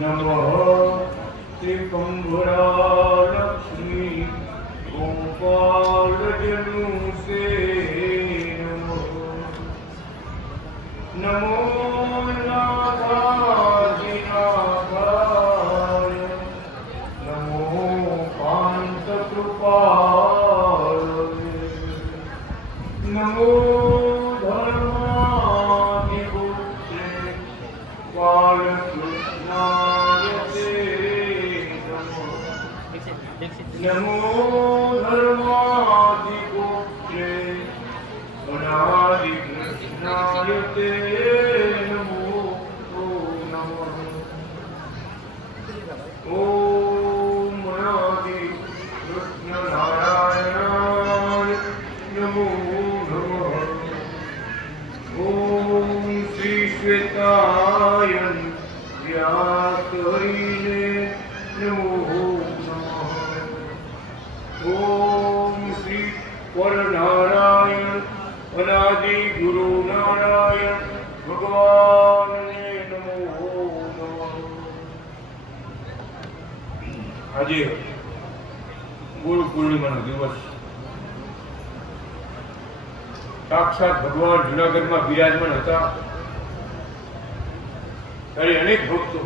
नमः त्रिपुरालक्ष्मी गोपालजनुसे नमो नाथाधिनाथाय नमो कान्तकृपालये नमो धर्माधिपुत्रे बालकृष्णाय ते नमो धर्माधिपुत्रे अनादिकृष्णाय ते नमो नमः ॐ अनादिकृष्णनारायणाय नमो नमः ॐ श्री श्वेतायन व्यासहरिणे नमो नमः ॐ श्री वरनारायण अनादि गुरु नारायण भगवान नमो नमः। આજે ગુરુ પૂર્ણિમાનો દિવસ સાક્ષાત ભગવાન જૂનાગઢમાં બિરાજમાન હતા ત્યારે અનેક ભક્તો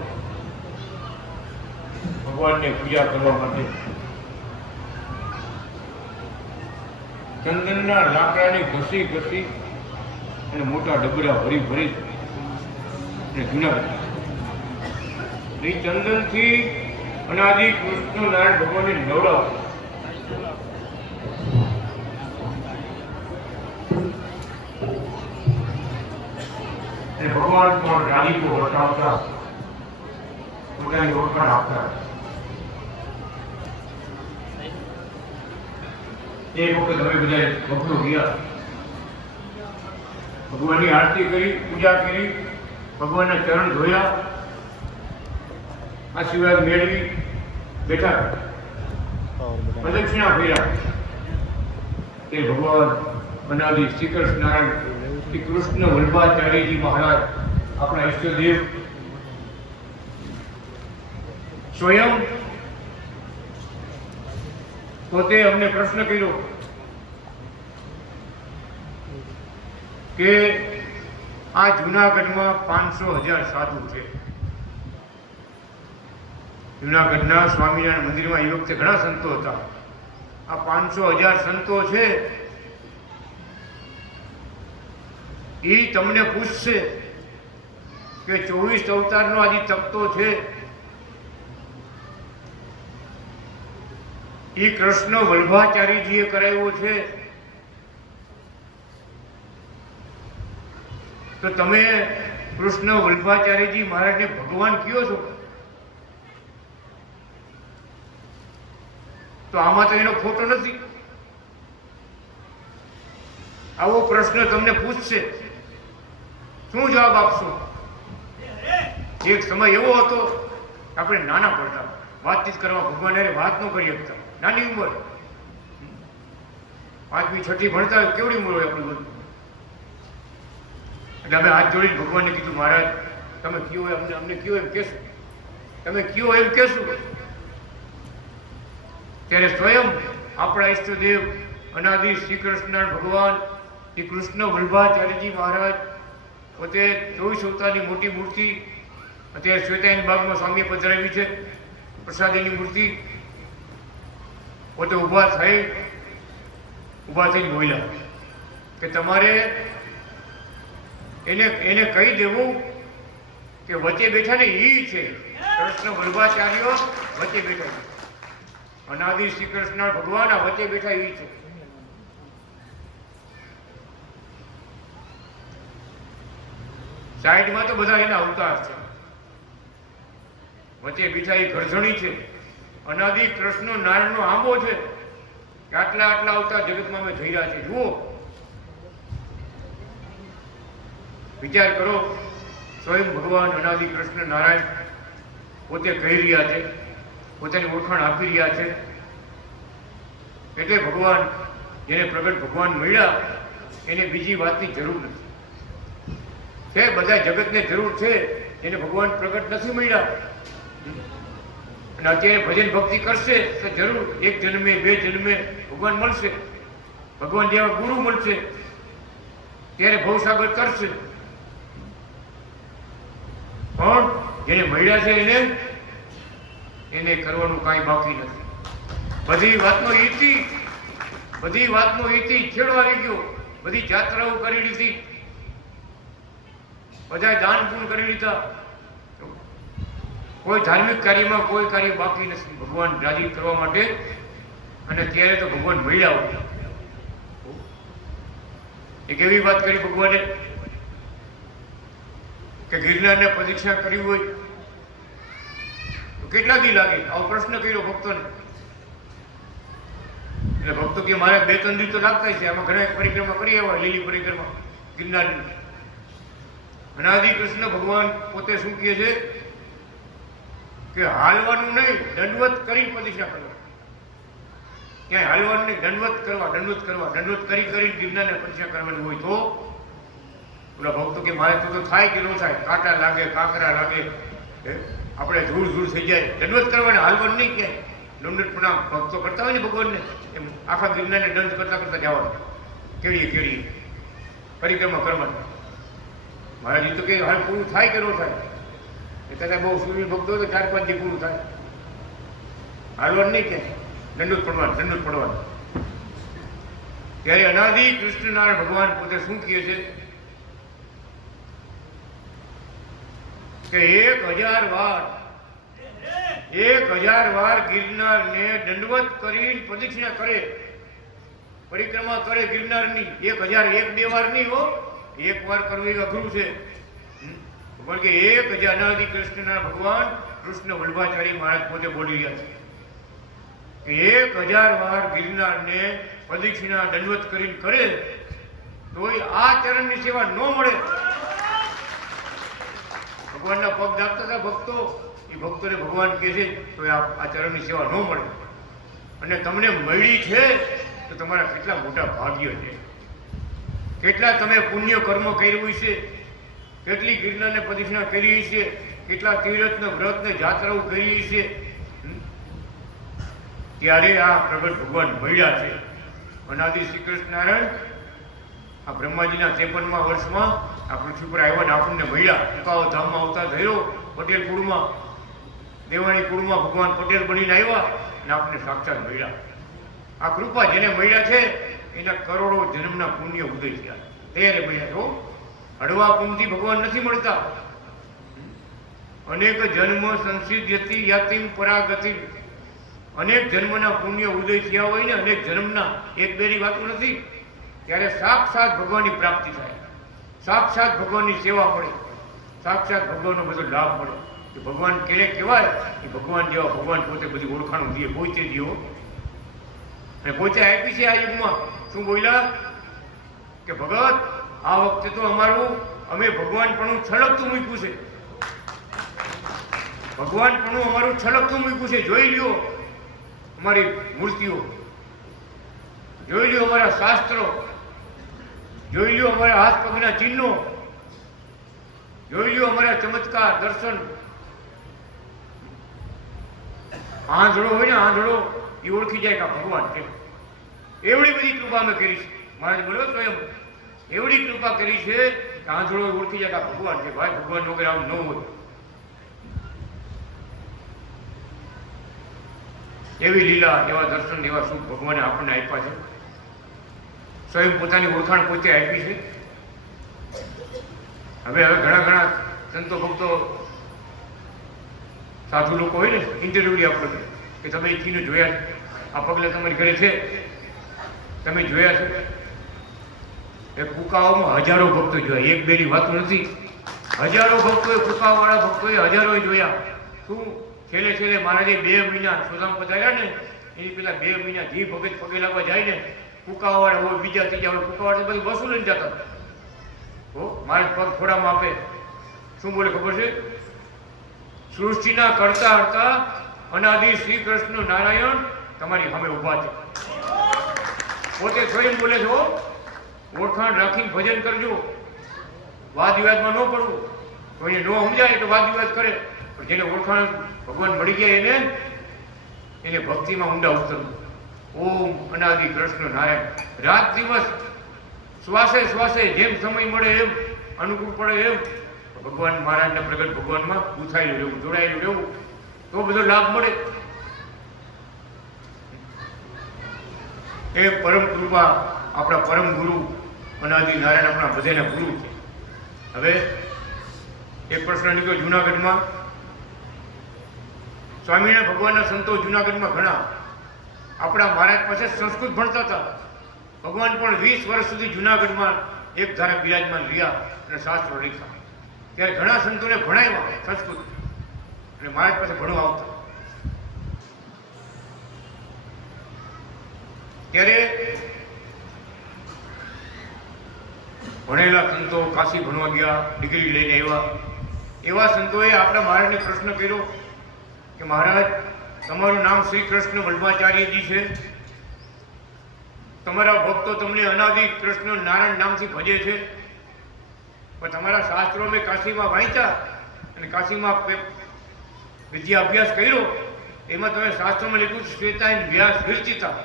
ભગવાનને પૂજા કરવા માટે ચંદનના લાકડાને ઘસી ઘસી અને મોટા ડબરા ભરી ભરી અને જૂનાગઢ એ ચંદનથી અનાદિ કૃષ્ણ નારાયણ ભગવાનને નવડાવે અને ભગવાન પણ રાજીપો વટાવતા પોતાની ઓળખાણ આપતા એ વખત હવે બધા ભક્તો ગયા ભગવાનની આરતી કરી પૂજા કરી ભગવાનના ચરણ ધોયા આશીર્વાદ મેળવી બેઠા પ્રદક્ષિણા ફર્યા તે ભગવાન અનાદિ શ્રી કૃષ્ણ નારાયણ શ્રી કૃષ્ણ વલ્લભાચાર્યજી મહારાજ આપણા ઈષ્ટદેવ સ્વયં પોતે અમને પ્રશ્ન કર્યો કે આ જૂનાગઢમાં 500,000 સાધુ છે. જૂનાગઢના સ્વામિનારાયણ મંદિરમાં એ વખતે ઘણા સંતો હતા. આ 500,000 સંતો છે એ તમને પૂછશે કે 24 અવતારનો આજે તપતો છે એ કૃષ્ણ વલ્લભાચાર્યજીએ કરાવ્યો છે તો તમે કૃષ્ણ વલ્લભાચાર્યજી મહારાજને ભગવાન કયો છો? તો આમાં તો એનો ખોટો નથી. આવો પ્રશ્ન તમને પૂછશે, શું જવાબ આપશો? એક સમય એવો હતો આપણે નાના પડતા, વાતચીત કરવા ભગવાન હારે વાત ન કરી શકતા. નાની ઉંમર, 5મી 6ઠી ભણતા કેવડી ઉંમર હોય આપણી બધું. એટલે અમે હાથ જોડીને ભગવાનને કીધું, મહારાજ તમે કયો અમને કયો એમ કહેશું, તમે કયો એમ કહેશું. ત્યારે સ્વયં આપણા ઈષ્ટદેવ અનાદિ શ્રી કૃષ્ણ ભગવાન શ્રી કૃષ્ણ વલ્લભાચાર્યજી મહારાજ પોતે 24 અવતારની મોટી મૂર્તિ અત્યારે શ્વેતાયન બાગમાં સ્વામીએ પધરાવી છે, પ્રસાદીની મૂર્તિ. પોતે ઊભા થઈને બોલ્યા કે તમારે એને કહી દેવું કે વચ્ચે બેઠા ને ઈ છે કૃષ્ણ વલ્લભાચાર્ય, વચ્ચે બેઠા છે અનાદિ શ્રી કૃષ્ણ ભગવાન, આ વચ્ચે બેઠા ઈ છે. સાઈડમાં તો બધા એના અવતાર છે, વચ્ચે બેઠા એ ગરજણી છે. અનાદિ કૃષ્ણ નારાયણનો આંબો છે કે આટલા અવતાર જગતમાં અમે થઈ રહ્યા છે. જુઓ, વિચાર કરો, સ્વયં ભગવાન અનાદિ કૃષ્ણ નારાયણ પોતે કહી રહ્યા છે, પોતાની ઓળખાણ આપી રહ્યા છે. એટલે ભગવાન, જેને પ્રગટ ભગવાન મળ્યા એને બીજી વાતની જરૂર નથી. છે, બધા જગતને જરૂર છે, એને ભગવાન પ્રગટ નથી મળ્યા. અને અત્યારે ભજન ભક્તિ કરશે તો જરૂર એક જન્મે 2 જન્મે ભગવાન મળશે, ભગવાન જેવા ગુરુ મળશે, ત્યારે ભવસાગર કરશે. પણ જેને મળ્યા છે એને કરવાનું કાંઈ બાકી નથી. બધી વાતનો ઇતિ છેડો આવી ગયો. બધી જાત્રાઓ કરી લીધી, બધા દાન પૂર્ણ કરી લીધા. કોઈ ધાર્મિક કાર્યમાં કોઈ કાર્ય બાકી નથી ભગવાન રાજી કરવા માટે. અને ત્યારે તો ભગવાન મળ્યા હોય. એક એવી વાત કરી ભગવાને કે ગિરનારને પ્રદક્ષિણા કરવી હોય તો કેટલા દી લાગે? આવો પ્રશ્ન કર્યો ભક્તોને. એટલે ભક્તો કે મારે 2-3 દી તો લાગતા છે. આમાં ઘણા પરિક્રમા કરી આવ્યા, લીલી પરિક્રમા ગિરનારની. અનાદિ કૃષ્ણ ભગવાન પોતે શું કહે છે કે હાલવાનું નહીં, દંડવત કરી પ્રદક્ષિણા કરવા. ક્યાંય હાલવાનું નહીં, દંડવત કરી ગિરનારને પ્રદક્ષિણા કરવાની હોય તો ઓલા ભક્તો કે મારે તો થાય કે ન થાય, કાંટા લાગે, કાંકરા લાગે, આપણે ધૂળ થઈ જાય. દંડવત કરવાને, હાલવાનું નહીં. ક્યાંય દંડવત પ્રણામ ભક્તો કરતા હોય ને ભગવાનને, એમ આખા ગિરનારને દંડ કરતા જવાનું, કેળીએ પરિક્રમા કરવાની. મહારાજ તો કે હાલ પૂરું થાય કે ન થાય? એ કદાચ બહુ સૂર્ય ભક્તો હોય તો 4-5 દી પૂરું થાય. હાલવાનું નહીં, ક્યાંય દંડવત પડવાનું. ત્યારે અનાદિ કૃષ્ણનારાયણ ભગવાન પોતે શું કહે છે કે 1000 વાર ગિરનારને દંડવત કરી પ્રદક્ષિણા કરે, પરિક્રમા કરે ગિરનારની. 1001-2 વાર નહીં હો, 1 વાર કરવું એ અઘરું છે. પણ કે 1000 અનાદિ કૃષ્ણના ભગવાન કૃષ્ણ વલ્લભાચારી મહારાજ પોતે બોલી રહ્યા છે કે 1000 વાર ગિરનારને પ્રદક્ષિણા દંડવત કરીને કરે તોય આ ચરણની સેવા ન મળે. ભગવાનના પગ દાબતા હતા ભક્તો, એ ભક્તોને ભગવાન કહે છે તો આ ચરણની સેવા ન મળે. અને તમને મળી છે તો તમારા કેટલા મોટા ભાગ્ય છે, કેટલા તમે પુણ્ય કર્મ કર્યું છે, કેટલી ગિરનારને પ્રદક્ષિણા કરી છે, કેટલા તીર્થને વ્રતને જાત્રાઓ કરી છે. ત્યારે આ પ્રગટ ભગવાન મળ્યા છે. અનાદિ શ્રી કૃષ્ણ નારાયણ આ બ્રહ્માજીના 53મા વર્ષમાં આ પૃથ્વી પર આવ્યા ને આપણને મળ્યા. એકાવ ધામમાં અવતાર થયો, પટેલ કુળમાં, દેવાણી કુળમાં ભગવાન પટેલ બનીને આવ્યા અને આપણને સાક્ષાત મળ્યા. આ કૃપા જેને મળ્યા છે એના કરોડો જન્મના પુણ્ય ઉદય થયા, ત્યારે મળ્યા છો. હળવા પુણ્યથી ભગવાન નથી મળતા. અનેક જન્મ સંસિદ્ધ્યતિ યાતિમ પરાગતિ. અનેક જન્મના પુણ્ય ઉદય થયા હોય ને, અનેક જન્મના, 1-2 ની વાતો નથી. ત્યારે સાક્ષાત ભગવાનની પ્રાપ્તિ થાય, સાક્ષાત ભગવાનની સેવા મળે, સાક્ષાત ભગવાનનો બધો લાભ મળે. કે ભગવાન કેને કહેવાય? એ ભગવાન જેવા ભગવાન પોતે બધી ઓળખાણ દે, પોતે જીવો. અને પોતે આપી છે આ યુગમાં. શું બોલ્યા કે ભગત આ વખતે તો અમે ભગવાનપણું છલકતું મૂક્યું છે, ભગવાનપણું અમારું છલકતું મૂક્યું છે. જોઈ લ્યો અમારી મૂર્તિઓ, જોઈ લ્યો અમારા શાસ્ત્રો, જોઈ લ્યો અમારા હાથ પગના ચિહ્નો, જોઈ લ્યો અમારા ચમત્કાર દર્શન. આંધળો હોય ને, આંધળો એ ઓળખી જાય કે ભગવાન છે. એવડી બધી કૃપા અમે કરી છે. મહારાજ બોલો તો એમ એવડી કૃપા કરી છે કે આંધળો ઓળખી જાય કે ભગવાન છે. ભાઈ ભગવાન વગર આમ ન હોય. એવી લીલા, એવા દર્શન, એવા સુખ ભગવાને આપણને આપ્યા છે. સ્વયં પોતાની ઓળખાણ પોતે આપી છે. હવે ઘણા સંતો ભક્તો સાધુ લોકો હોય ને, ઇન્ટરવ્યુ આપણે કે તમે એથીને જોયા છે, આ પગલે તમારી ઘરે છે, તમે જોયા છે. એ કુકાઓમાં હજારો ભક્તો જોયા, 1-2 ની વાત નથી. હજારો ભક્તોએ, કુકાવાળા ભક્તોએ હજારોએ જોયા. શું છેલ્લે મહારાજે 2 મહિના સોદામ પધાર્યા ને, એની પેલા 2 મહિના જે ભગત પગે લાગવા જાય ને, કુકાવાળા હોય, બીજા ત્રીજા હોય, કુકાવાળા બધું વસૂલ લઈને જતા. હો મહારાજ પગ થોડામાં આપે. શું બોલે ખબર છે? સૃષ્ટિના કરતા હતા અનાદિ શ્રી કૃષ્ણ નારાયણ તમારી સામે ઉભા છે. પોતે સ્વયં બોલે છો, ઓળખાણ રાખીને ભજન કરજો. વાદ વિવાદમાં ન પડવું. કોઈને ન સમજાય તો વાદ વિવાદ કરે, પણ જેને ઓળખાણ ભગવાન મળી ગયા એને ભક્તિમાં ઊંડા ઉતરવું. ઓમ અનાદિ કૃષ્ણ નારાયણ. રાત દિવસ શ્વાસે શ્વાસે જેમ સમય મળે એમ, અનુકૂળ પડે એમ ભગવાન મહારાજના પ્રગટ ભગવાનમાં ઉથાયેલું રહેવું, જોડાયેલું રહેવું, તો બધો લાભ મળે. એ પરમ કૃપા આપણા પરમ ગુરુ અનાદિ નારાયણ આપણા બધાના ગુરુ છે. હવે એક પ્રશ્ન નીકળ્યો જુનાગઢમાં. સ્વામિનારાયણ ભગવાનના સંતો જુનાગઢમાં ઘણા આપણા મહારાજ પાસે સંસ્કૃત ભણતા હતા. ભગવાન પણ 20 વર્ષ સુધી જુનાગઢમાં એક ધારે બિરાજમાન રહ્યા અને શાસ્ત્રો લખ્યા. ત્યારે ઘણા સંતોને ભણાવ્યા સંસ્કૃત અને મહારાજ પાસે ભણવા આવતા. ત્યારે ભણેલા સંતો કાશી ભણવા ગયા, ડિગ્રી લઈને આવ્યા. એવા સંતોએ આપણા મહારાજને પ્રશ્ન કર્યો કે મહારાજ, તમારું નામ શ્રી કૃષ્ણ વલ્લભાચાર્યજી છે, તમારા ભક્તો તમને અનાદિ કૃષ્ણ નારાયણ નામથી ભજે છે, પણ તમારા શાસ્ત્રો મેં કાશીમાં વાંચ્યા અને કાશીમાં વિદ્યા અભ્યાસ કર્યો. એમાં તમે શાસ્ત્રોમાં લખ્યું શ્વેતાયન વ્યાસ વિરચિતા.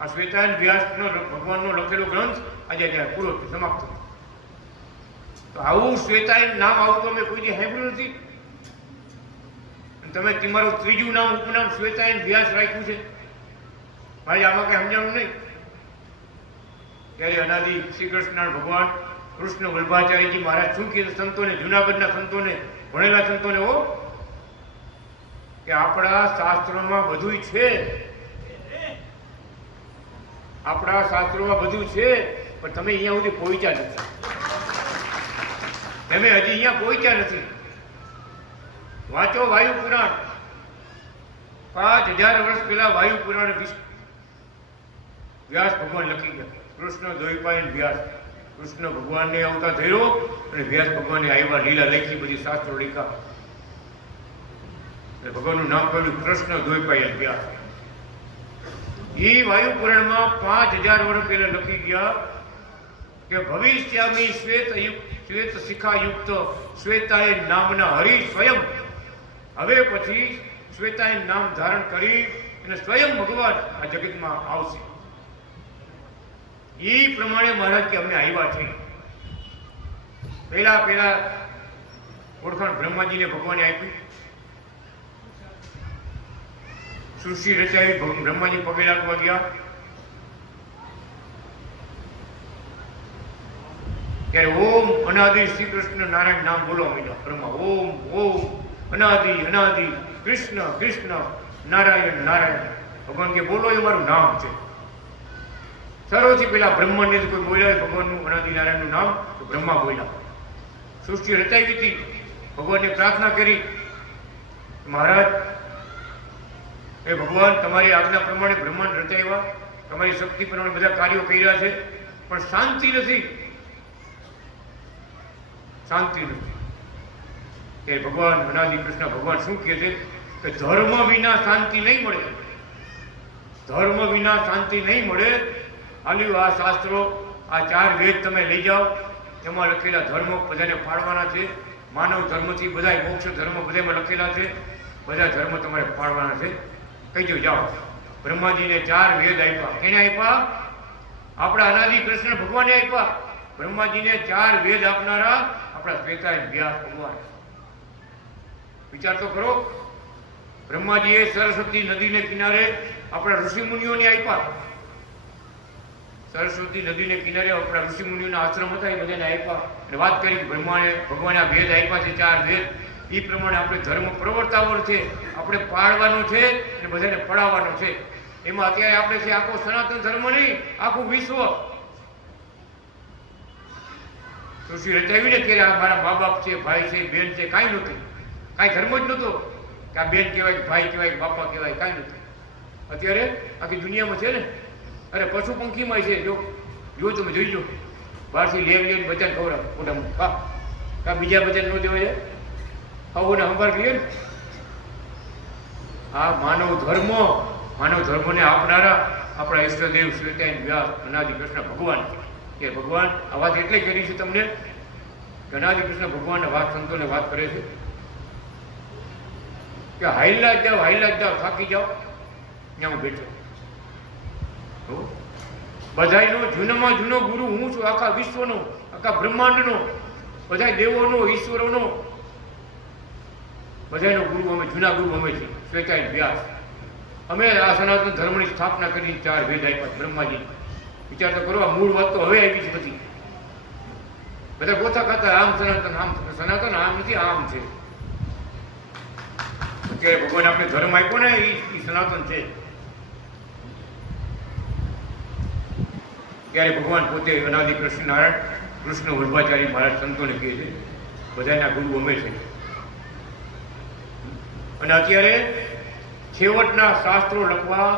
આ શ્વેતાયન વ્યાસનો ભગવાનનો લખેલો ગ્રંથ આજે ત્યાં પૂરો સમાપ્ત. તો આવું શ્વેતાયન નામ આવું તો મેં કોઈ સાંભળ્યું નથી. તમે તમારું ત્રીજું નામ ઉપનામ શ્વેતાયન વ્યાસ રાખ્યું છે. ભાઈ આમાં કઈ સમજાણું નહીં. ત્યારે અનાદિ શ્રી કૃષ્ણ ભગવાન કૃષ્ણ વલ્લભાચાર્યજી મહારાજ શું કહે સંતોને, જુનાગઢના સંતોને, ભણેલા સંતોને, કે આપણા શાસ્ત્રોમાં બધું છે, આપણા શાસ્ત્રોમાં બધું છે, પણ તમે અહીંયા સુધી પહોંચ્યા નથી. તમે હજી અહીંયા પહોંચ્યા નથી. વાંચો વાયુ પુરાણ. 5000 વર્ષ પહેલા વાયુ પુરાણ વ્યાસ ભગવાન લખી ગયા. કૃષ્ણ દ્વૈપાયન વ્યાસ. કૃષ્ણ ભગવાનને અવતાર થયો અને વ્યાસ ભગવાનને આવ્યા, લીલા લખી, બધી શાસ્ત્રો લખ્યા. ભગવાનનું નામ કહ્યું કૃષ્ણ દ્વૈપાયન વ્યાસ. એ વાયુ પુરાણમાં 5000 વર્ષ પહેલા લખી ગયા કે ભવિષ્યામી શ્વેત શિખાયુક્ત શ્વેતાયન નામના હરિ સ્વયં હવે પછી શ્વેતાયન નામ ધારણ કરી અને સ્વયં ભગવાન આ જગતમાં આવશે. એ પ્રમાણે મહારાજ કે અમે આવ્યા છીએ. પહેલા ઓળખાણ બ્રહ્માજીને ભગવાને આપી. સૃષ્ટિ રચાવી, બ્રહ્માજી પગે લાગવા ગયા. ત્યારે ઓમ અનાદિ શ્રી કૃષ્ણ નારાયણ નામ બોલવા માંડ્યા બ્રહ્મા. ઓમ ઓમ અનાદિ અનાદિ કૃષ્ણ કૃષ્ણ નારાયણ નારાયણ. ભગવાન કે બોલો, એ મારું નામ છે. સર્વથી પહેલા બ્રહ્માને કોઈ બોલ્યા ભગવાનનું અનાદિ નારાયણનું નામ, તો બ્રહ્મા બોલ્યા. સૃષ્ટિ રચાવી હતી. ભગવાનને પ્રાર્થના કરી, મહારાજ એ ભગવાન તમારી આજ્ઞા પ્રમાણે બ્રહ્માંડ રચાવ્યા, તમારી શક્તિ પ્રમાણે બધા કાર્યો કર્યા છે, પણ શાંતિ નથી, શાંતિ નથી. કે ભગવાન અનાદિ કૃષ્ણ ભગવાન શું કહે છે કે ધર્મ વિના શાંતિ નહીં મળે. ધર્મ વિના શાંતિ નહીં મળે. હાલ્યું આ શાસ્ત્રો, આ 4 વેદ તમે લઈ જાઓ. એમાં લખેલા ધર્મ બધાને પાળવાના છે. માનવ ધર્મથી બધા મોક્ષ ધર્મ બધામાં લખેલા છે. બધા ધર્મ તમારે પાળવાના છે. કહીજો જાઓ. બ્રહ્માજીને 4 વેદ આપ્યા. કેને આપ્યા? આપણા અનાદિ કૃષ્ણ ભગવાને આપ્યા. બ્રહ્માજીને 4 વેદ આપનારા આપણા શ્વેતાયન વ્યાસ ભગવાન. વિચાર તો કરો. બ્રહ્માજીએ સરસ્વતી નદીને કિનારે આપણા ઋષિ મુનિઓને આપ્યા. સરસ્વતી નદીને કિનારે આપણા ઋષિ મુનિઓના આશ્રમ હતા, એ બધાને આપ્યા. અને વાત કરી બ્રહ્માને ભગવાને આ વેદ આપ્યા છે, 4 વેદ. એ પ્રમાણે આપણે ધર્મ પ્રવર્તાવવાનો છે, આપણે પાળવાનો છે અને બધાને પડાવવાનો છે. એમાં અત્યારે આપણે છે આખો સનાતન ધર્મ નહીં, આખું વિશ્વ. સૃષ્ટિ રચાવીને ત્યારે આ મારા મા બાપ છે, ભાઈ છે, બેન છે, કાંઈ નહોતું. કાંઈ ધર્મ જ નહોતો કે આ બેન કહેવાય, ભાઈ કહેવાય, બાપા કહેવાય, કાંઈ નહોતું. અત્યારે આખી દુનિયામાં છે ને, અરે પશુ પંખીમાં છે. જો તમે જોઈજો, બહારથી લેવ બચાને ખવડાવ મોટા મોટા, કા બીજા બચાને ન દેવા જાય, આવું સંભાળ લઈએ ને. આ માનવ ધર્મને આપનારા આપણા ઈષ્ટદેવ શ્વેતાયન વ્યાસ અનાદિ કૃષ્ણ ભગવાન. કે ભગવાન આ વાત એટલે કરી છે તમને અનાદિ કૃષ્ણ ભગવાનના વાત સંતોને વાત કરે છે કે હાઈલા જ જાઓ, થાકી જાઓ, ત્યાં હું બેઠો. બધાયનો જૂનામાં જૂનો ગુરુ હું છું, આખા વિશ્વનો, આખા બ્રહ્માંડનો, બધા દેવોનો, ઈશ્વરોનો બધાનો ગુરુ અમે, જૂના ગુરુ અમે છીએ, શ્વેતાયન વ્યાસ. અમે આ સનાતન ધર્મની સ્થાપના કરી, 4 વેદ આપ્યા બ્રહ્માજી. વિચાર તો કરો, આ મૂળ વાત તો હવે આવી છે બધી. બધા ગોથા ખાતા આમ સનાતન, આમ નથી, આમ છે. અત્યારે ભગવાન આપણે ધર્મ આપ્યો ને એ સનાતન છે. ત્યારે ભગવાન પોતે અનાદિ કૃષ્ણ નારાયણ, કૃષ્ણ વલ્ભાચાર્ય મહારાજ સંતોને કહે છે બધાના ગુરુ અમે છે. અને અત્યારે છેવટના શાસ્ત્રો લખવા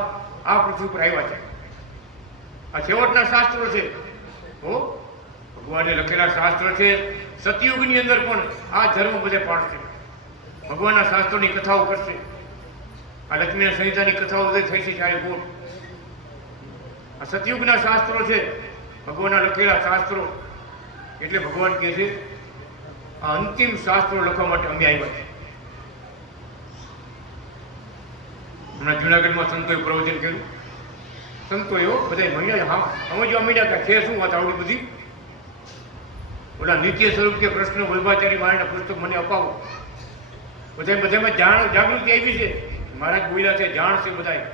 આ પૃથ્વી પર આવ્યા છે. આ છેવટના શાસ્ત્રો છે. ભગવાને લખેલા શાસ્ત્ર છે. સતયુગની અંદર પણ આ ધર્મ બધે પાડશે. ભગવાનના શાસ્ત્રોની કથાઓ કરશે. આ લક્ષ્મી સંહિતાની કથાઓ બધે થઈ છે. ચારે કોટ આ સતયુગના શાસ્ત્રો છે, ભગવાનના લખેલા શાસ્ત્રો. એટલે ભગવાન કહે છે આ અંતિમ શાસ્ત્રો લખવા માટે અમે આવ્યા છીએ. હમણાં જુનાગઢમાં સંતોએ પ્રવચન કર્યું. સંતોએ બધા મહિના સમજવા માંડ્યા કે છે શું વાત આવડી બધી. ઓલા નિત્ય સ્વરૂપ કે કૃષ્ણ વલ્ભાચાર્ય મહારાજના પુસ્તક મને અપાવો. બધામાં જાગૃતિ આવી છે. મહારાજ બોલ્યા છે, જાણ છે બધા.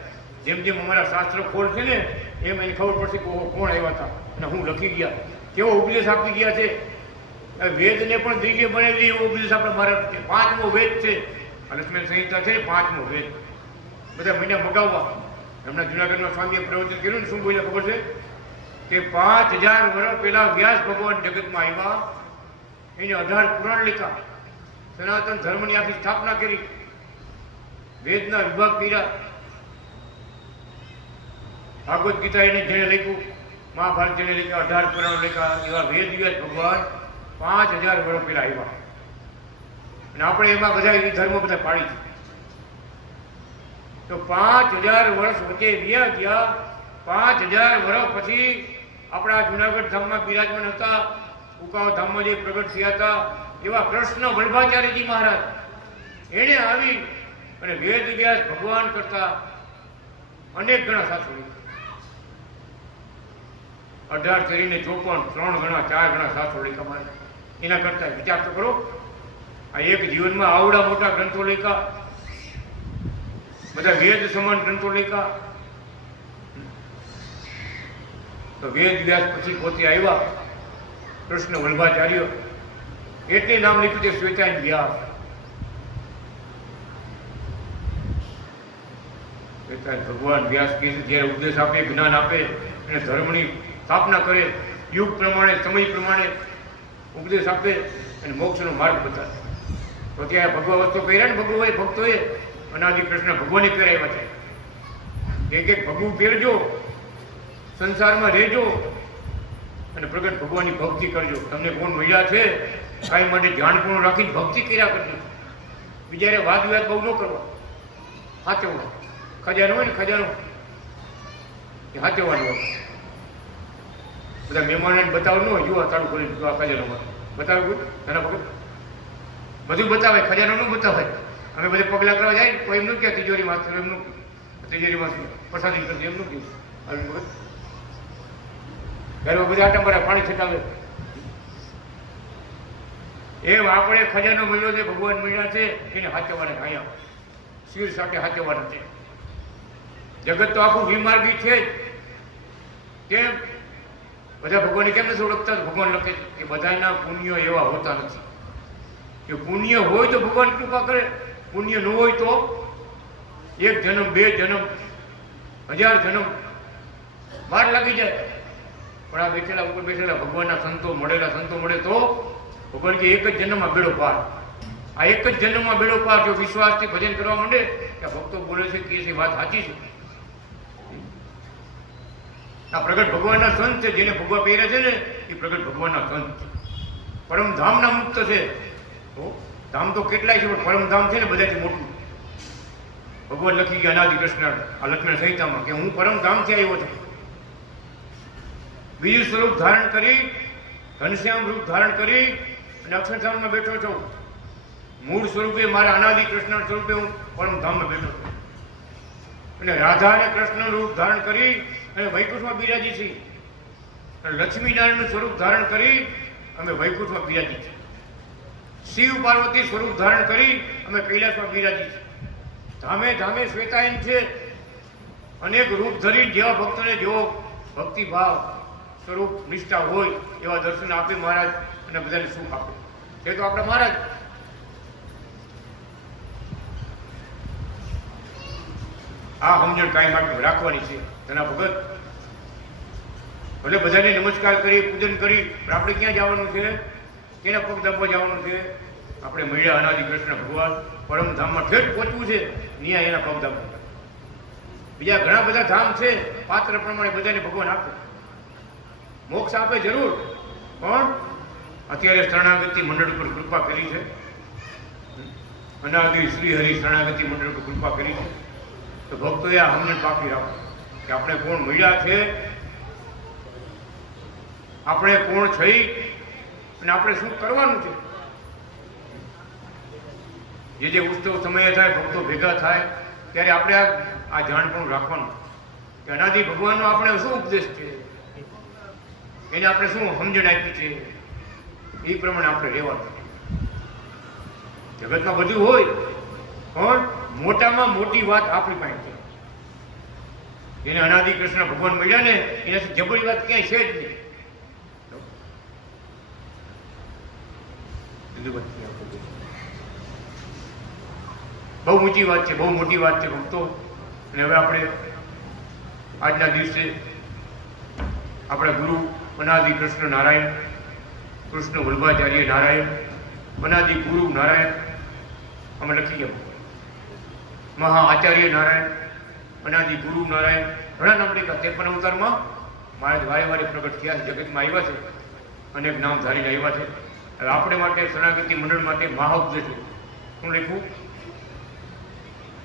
જેમ જેમ અમારા શાસ્ત્ર ખોલશે ને એમ એને ખબર પડશે કે કોણ આવ્યા હતા અને હું લખી ગયા, કેવો ઉપદેશ આપી ગયા છે. વેદને પણ દિવ્ય બનાવી એવો ઉપદેશ આપણે મહારાજ. 5મો વેદ છે આ લક્ષ્મી સંહિતા છે ને, 5મો વેદ. બધા મહિના મગાવવા. હમણાં જુનાગઢમાં સ્વામીએ પ્રવચન કર્યું ને, શું બોલ્યા ખબર છે કે 5000 વર્ષ પહેલા વ્યાસ ભગવાન જગતમાં આવ્યા. એને 18 પુરાણ લખ્યા, સનાતન ધર્મની આખી સ્થાપના કરી, વેદના વિભાગ કર્યા. ભાગવત ગીતા એને જેને લખ્યું, મહાભારત જેને લખ્યા, 18 પુરાણ લખ્યા, એવા વેદ વ્યાસ ભગવાન 5000 વર્ષ પહેલા આવ્યા. અને આપણે એમાં બધા એ ધર્મ બધા પાડી છે. તો 5000 વર્ષ વચ્ચે રહ્યા ગયા. 5000 વર્ષ પછી આપણા જુનાગઢ ધામમાં બિરાજમાન હતા, ઉકાવ ધામમાં જે પ્રગટ થયા હતા એવા કૃષ્ણ વલ્ભાચાર્યજી મહારાજ, એને આવી અને વેદ વ્યાસ ભગવાન કરતા અનેક ગણા શાસ્ત્રો લખ્યા. 18 કરીને 54, 3 ગણા 4 ગણા શાસ્ત્રો લખ્યા. એના કરતા વિચાર તો કરો, આ એક જીવનમાં આવડા મોટા ગ્રંથો લખ્યા, બધા વેદ સમાન ગ્રંથો લખ્યા. તો વેદ વ્યાસ પછી પોતે આવ્યા કૃષ્ણ વલ્ભાચાર્ય, એટલે નામ લખ્યું છે શ્વેતાયન વ્યાસ. ભગવાન વ્યાસ કહે છે જ્યારે ઉપદેશ આપે, જ્ઞાન આપે અને ધર્મની સ્થાપના કરે, યુગ પ્રમાણે, સમય પ્રમાણે ઉપદેશ આપે અને મોક્ષનો માર્ગ બતાવે. તો ત્યારે ભગવા વસ્તુ પહેર્યા ને ભક્તોએ અનાદિ કૃષ્ણ ભગવાને પહેરાવ્યા છે. એક ભગવું પહેરજો, સંસારમાં રહેજો અને પ્રગટ ભગવાનની ભક્તિ કરજો. તમને કોણ મળ્યા છે કાંઈ માટે ધ્યાનપૂર્ણ રાખીને ભક્તિ કર્યા કરજો. બીજા વાદ વિવાદ બહુ ન કરવા, સાચવવા. ખજાનો હોય ને, ખજાનો એ સાચવવાનો હોય. બધા મહેમાનોને બતાવવું ન હોય, જુઓ તાળું ખોલી આ ખજાનોમાં બતાવ્યું એના વખત બધું બતાવે, ખજાનો ન બતાવે. અમે બધે પગલાં કરવા જાય કોઈ એમનું ક્યાં તિજોરીમાં, એમનું તિજોરીમાં પ્રસાદી કરતી એમનું કહ્યું આવી વખત ઘરમાં બધા આટા મારા પાણી છટાવે. એમ આપણે ખજાનો મળ્યો છે, ભગવાન મળ્યા છે, એને સાચવવાના. અહીંયા શિર સાથે સાચવવાના છે. જગત તો આખું વિમાર્ગી છે જ. કેમ બધા ભગવાનને કેમ નથી ઓળખતા? ભગવાન લખે કે બધાના પુણ્ય એવા હોતા નથી. કે પુણ્ય હોય તો ભગવાન કૃપા કરે, પુણ્ય ન હોય તો 1 જન્મ, 2 જન્મ, 1000 જન્મ વાર લાગી જાય. પણ આ બેઠેલા ઉપર બેઠેલા ભગવાનના સંતો, મળેલા સંતો મળે તો ભગવાન કે 1 જ જન્મમાં બેડો પાર. આ 1 જ જન્મમાં બેડો પાર. જો વિશ્વાસથી ભજન કરવા માંડે કે ભક્તો બોલે છે કે એ વાત સાચી છે. આ પ્રગટ ભગવાનના સંત છે, જેને ભગવા પહેર્યા છે ને એ પ્રગટ ભગવાનના સંત છે. પરમધામના મુક્ત છે. ધામ તો કેટલાય છે પણ પરમધામ છે ને બધાથી મોટું. ભગવાન લખી ગયા અનાદિ કૃષ્ણ આ લક્ષ્મણ સંહિતામાં કે હું પરમધામથી આવ્યો છું. બીજું સ્વરૂપ ધારણ કરી, ઘનશ્યામ રૂપ ધારણ કરી અને અક્ષરધામમાં બેઠો છું. મૂળ સ્વરૂપે મારા અનાદિ કૃષ્ણ સ્વરૂપે હું પરમધામમાં બેઠો છું. અને રાધા અને કૃષ્ણ રૂપ ધારણ કરી અને વૈકુંઠમાં બિરાજી છીએ. અને લક્ષ્મીનારાયણનું સ્વરૂપ ધારણ કરી અમે વૈકુંઠમાં બિરાજી છીએ. શિવ પાર્વતી સ્વરૂપ ધારણ કરી અમે કૈલાસમાં બિરાજી છીએ. ધામે ધામે શ્વેતાયન છે. અનેક રૂપ ધરી જેવા ભક્તોને જેવો ભક્તિભાવ સ્વરૂપ નિષ્ઠા હોય એવા દર્શન આપે મહારાજ અને બધાને સુખ આપે. એ તો આપણા મહારાજ. આ સમજણ કાંઈ માટે રાખવાની છે. તેના ભગત ભલે બધાને નમસ્કાર કરી પૂજન કરી પણ આપણે ક્યાં જવાનું છે? કેના પગ દબવા જવાનું છે? આપણે મળ્યા અનાદિ કૃષ્ણ ભગવાન પરમધામમાં ઠેઠ પહોંચવું છે. ન્યાય એના પગ દબવા. બીજા ઘણા બધા ધામ છે, પાત્ર પ્રમાણે બધાને ભગવાન આપે, મોક્ષ આપે જરૂર, પણ અત્યારે શરણાગતિ મંડળ પર કૃપા કરી છે. અનાદિ શ્રી હરિ શરણાગતિ મંડળ પર કૃપા કરી છે. તો ભક્તોએ આ સમજણ પાકી રાખો કે આપણે કોણ મળ્યા છે, આપણે કોણ થઈ અને આપણે શું કરવાનું છે. જે ઉત્સવ સમયે થાય, ભક્તો ભેગા થાય ત્યારે આપણે આ જાણપણું રાખવાનું કે અનાદિ ભગવાનનો આપણે શું ઉપદેશ છે, એને આપણે શું સમજણ આપી છે, એ પ્રમાણે આપણે રહેવાનું. જગતમાં બધું હોય પણ મોટામાં મોટી વાત આપણી પાસે છે. જેને અનાદિ કૃષ્ણ ભગવાન મળ્યા ને એનાથી જબરી વાત ક્યાંય છે જ નહીં. બહુ ઊંચી વાત છે, બહુ મોટી વાત છે ભક્તો. અને હવે આપણે આજના દિવસે આપણા ગુરુ અનાદિ કૃષ્ણ નારાયણ, કૃષ્ણ વલ્લભાચાર્ય નારાયણ, અનાદિ ગુરુ નારાયણ અમે લખી ગયા. મહા આચાર્ય નારાયણ, અનાદિ ગુરુ નારાયણ, ઘણા નામ લખ્યા. 53 અવતારમાં મહારાજ વારે વારે પ્રગટ થયા છે, જગતમાં આવ્યા છે, અનેક નામ ધારીને આવ્યા છે. હવે આપણે માટે શરણાગતિ મંડળ માટે મહાઉપદેશ શું લખ્યું?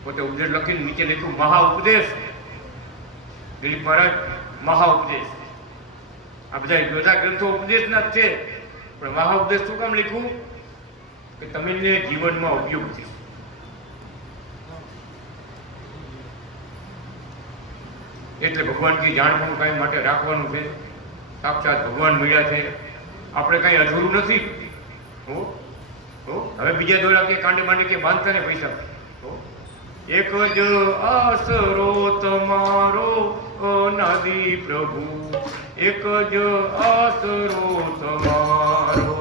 પોતે ઉપદેશ લખીને નીચે લખ્યું મહાઉપદેશ. દિલીપ મહારાજ મહાઉપદેશ. આ બધા ગ્રંથો ઉપદેશના જ છે, પણ મહાઉપદેશ શું કામ લખ્યું? કે તમને જીવનમાં ઉપયોગ છે. એટલે ભગવાનથી જાણવાનું કાંઈ માટે રાખવાનું છે. સાક્ષાત ભગવાન મળ્યા છે, આપણે કાંઈ અધૂરું નથી. હવે બીજા દોરા કે કાંડે માંડે કે બાંધતા ને પૈસા. એક જ આસરો તમારો અનાદિ પ્રભુ, એક જ આસરો તમારો.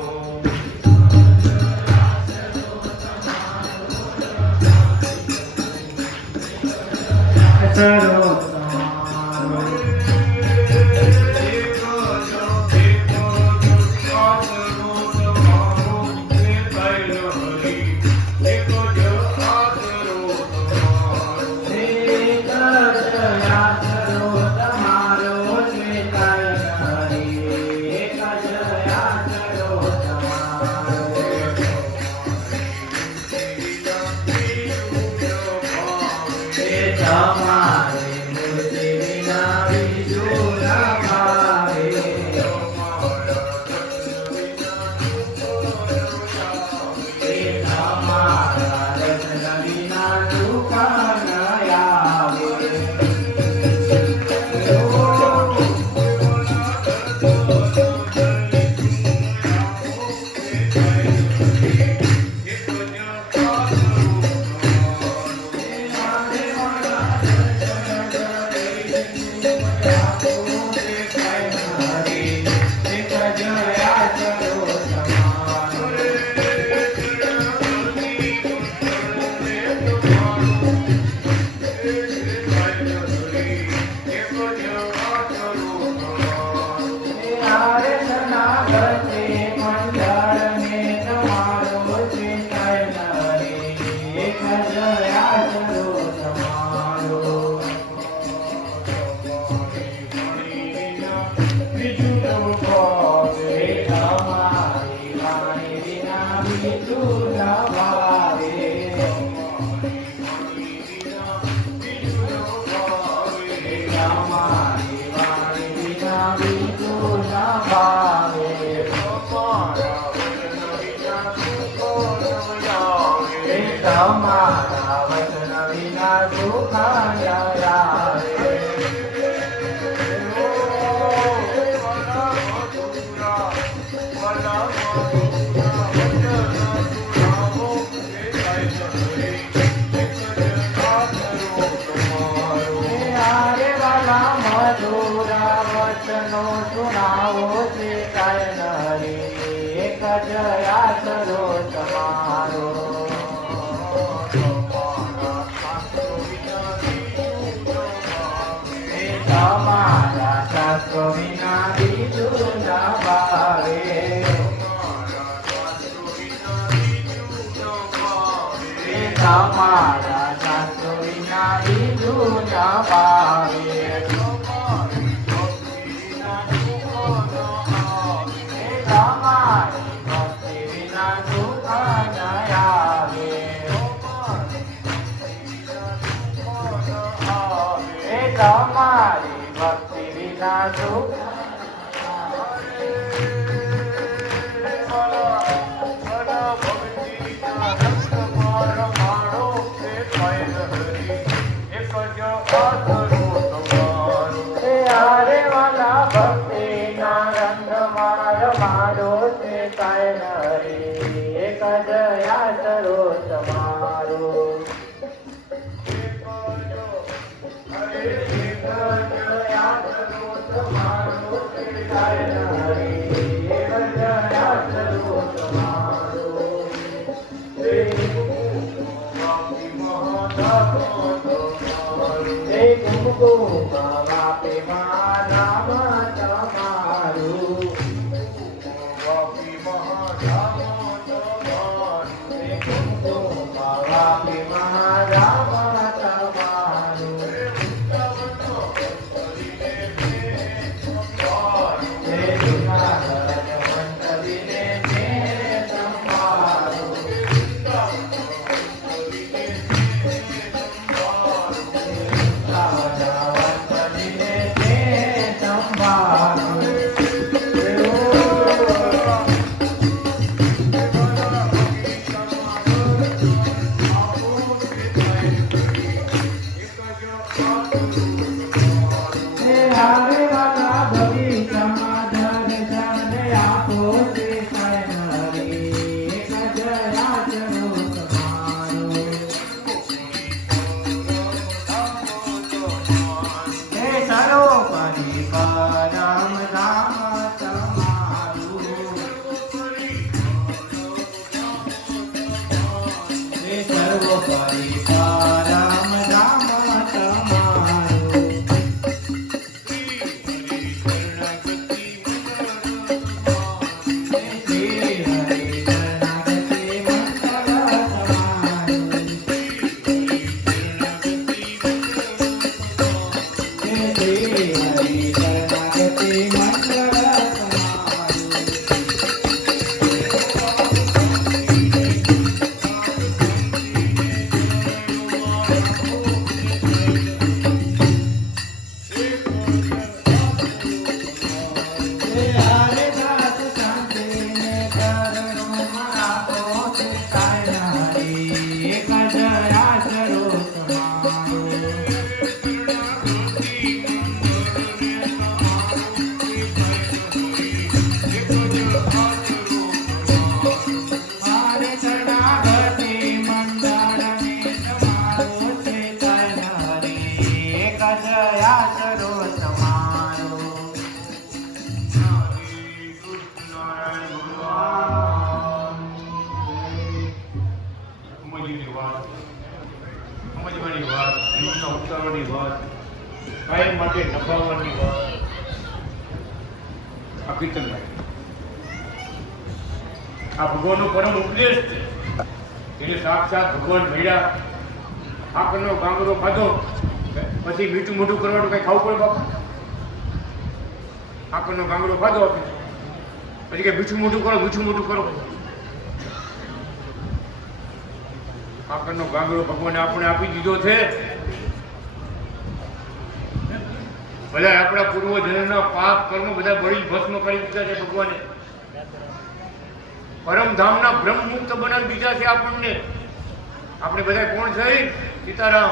તમારે તમારા વચન વિના સુખ ન આવે. મધુરા વચનો સુનાવો છે કાય નરી એક જ આશરો તમારો. તમારા શાસ્ત્રો વિના બીજું ન ભાવે. તમારા શાસ્ત્રો વિના બીજું ન ભાવે. તમારી ભક્તિ વિના સુખ ન આવે. તમારી ભક્તિ વિના સુખ મારો છે કાય નરી એક જ આશરો તમારો. એક જ આશરો તમારો છે કાય નરી એક જ આશરો તમારો. બાપે મારા તમારું કાયમ માટે નફાવવાની વાત આ કીર્તનભાઈ આ ભગવાનનો પરમ ઉપદેશ છે. એને સાક્ષાત ભગવાન મળ્યા આકરનો ગાંગરો ખાધો પછી મીઠું મોઢું કરવાનું કઈ ખાવું પડે બાપા. આકરનો ગાંગરો ખાધો પછી કે મીઠું મોઢું કરો મીઠું મોઢું કરો. આકરનો ગાંગરો ભગવાને આપણે આપી દીધો છે. બધા આપણા પૂર્વજનોના પાપ કર્મ બધા બળી ભસ્મ કરી દીધા છે ભગવાને. પરમધામના બ્રહ્મ મુક્ત બનાવી દીધા છે આપણને. આપણે બધા કોણ છે? સીતારામ.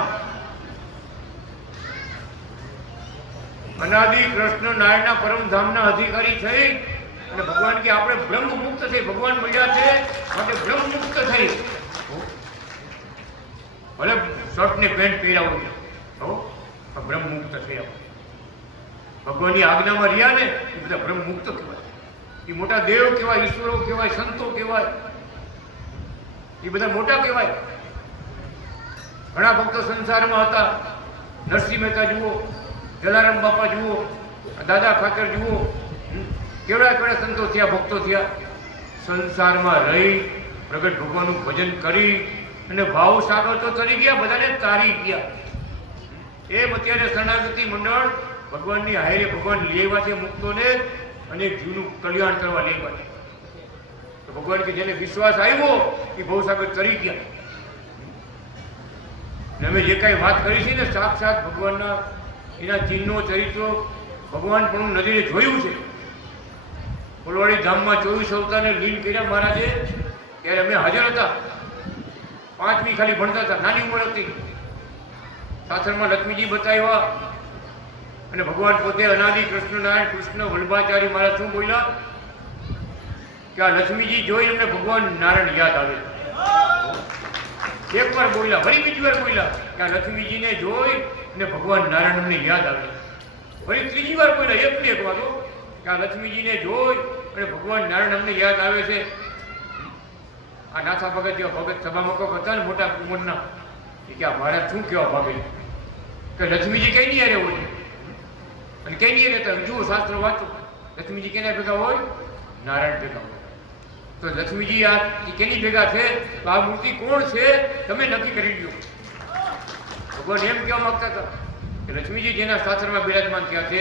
અનાદિ કૃષ્ણ નારાયણના પરમધામના અધિકારી છે અને ભગવાન કે આપણે બ્રહ્મ મુક્ત થઈ, ભગવાન મળ્યા છે માટે બ્રહ્મ મુક્ત થઈ. ભલે શર્ટ ને પેન્ટ પહેર્યા હોય હો, બ્રહ્મ મુક્ત થયા. ભગવાનની આજ્ઞામાં રહ્યા ને એ બધા બ્રહ્મ મુક્ત કહેવાય. એ મોટા દેવ કહેવાય, ઈશ્વરો કહેવાય, સંતો કહેવાય, એ બધા મોટા કહેવાય. ઘણા ભક્તો સંસારમાં હતા. નરસિંહ મહેતા જુઓ, જલારામ બાપા જુઓ, દાદા ખાચર જુઓ, કેવડા કેવડા સંતો થયા, ભક્તો થયા. સંસારમાં રહી પ્રગટ ભગવાનનું ભજન કરી અને ભાવ સાગર તો તરી ગયા, બધાને તારી ગયા. એમ અત્યારે શરણાગતિ મંડળ ભગવાનની હારે ભગવાન લેવા છે મુક્તોને અને જીવનું કલ્યાણ કરવા લેવા છે. તો ભગવાન કે જેને વિશ્વાસ આવ્યો એ ભવસાગર તરી ગયા. અમે જે કાંઈ વાત કરી છે ને સાક્ષાત ભગવાનના એના ચિહ્નો ચરિત્રો ભગવાન પણ નજરે જોયું છે. ફુલવાડી ધામમાં 24 અવતારને લીન કર્યા મહારાજે, ત્યારે અમે હાજર હતા. 5મી ખાલી ભણતા હતા, નાની ઉંમર હતી. સાથળમાં લક્ષ્મીજી બતાવ્યા અને ભગવાન પોતે અનાદિ કૃષ્ણ નારાયણ કૃષ્ણ વલ્લભાચાર્ય મહારાજ શું બોલ્યા કે આ લક્ષ્મીજી જોઈ એમને ભગવાન નારાયણ યાદ આવે. એક વાર બોલ્યા, ફરી બીજી વાર બોલ્યા કે આ લક્ષ્મીજીને જોઈ ને ભગવાન નારાયણ અમને યાદ આવે. ફરી ત્રીજી વાર બોલ્યા, એક ને એક વાતો કે આ લક્ષ્મીજીને જોઈ અને ભગવાન નારાયણ અમને યાદ આવે છે. આ નાથા ભગત જેવા ભગત સભામાં કોક હતા ને મોટા ઉંમરના, કે આ મહારાજ શું કહેવા ભાગે કે લક્ષ્મીજી કઈ નહીં અરે હોય અને કઈ નહીં રહેતા. જુઓ શાસ્ત્ર વાંચો, લક્ષ્મીજી કેના ભેગા હોય? નારાયણ ભેગા હોય. તો લક્ષ્મીજી આ કેની ભેગા છે? તો આ મૂર્તિ કોણ છે તમે નક્કી કરી લો. ભગવાન એમ કહેવા માંગતા હતા કે લક્ષ્મીજી જેના શાસ્ત્રમાં બિરાજમાન થયા છે,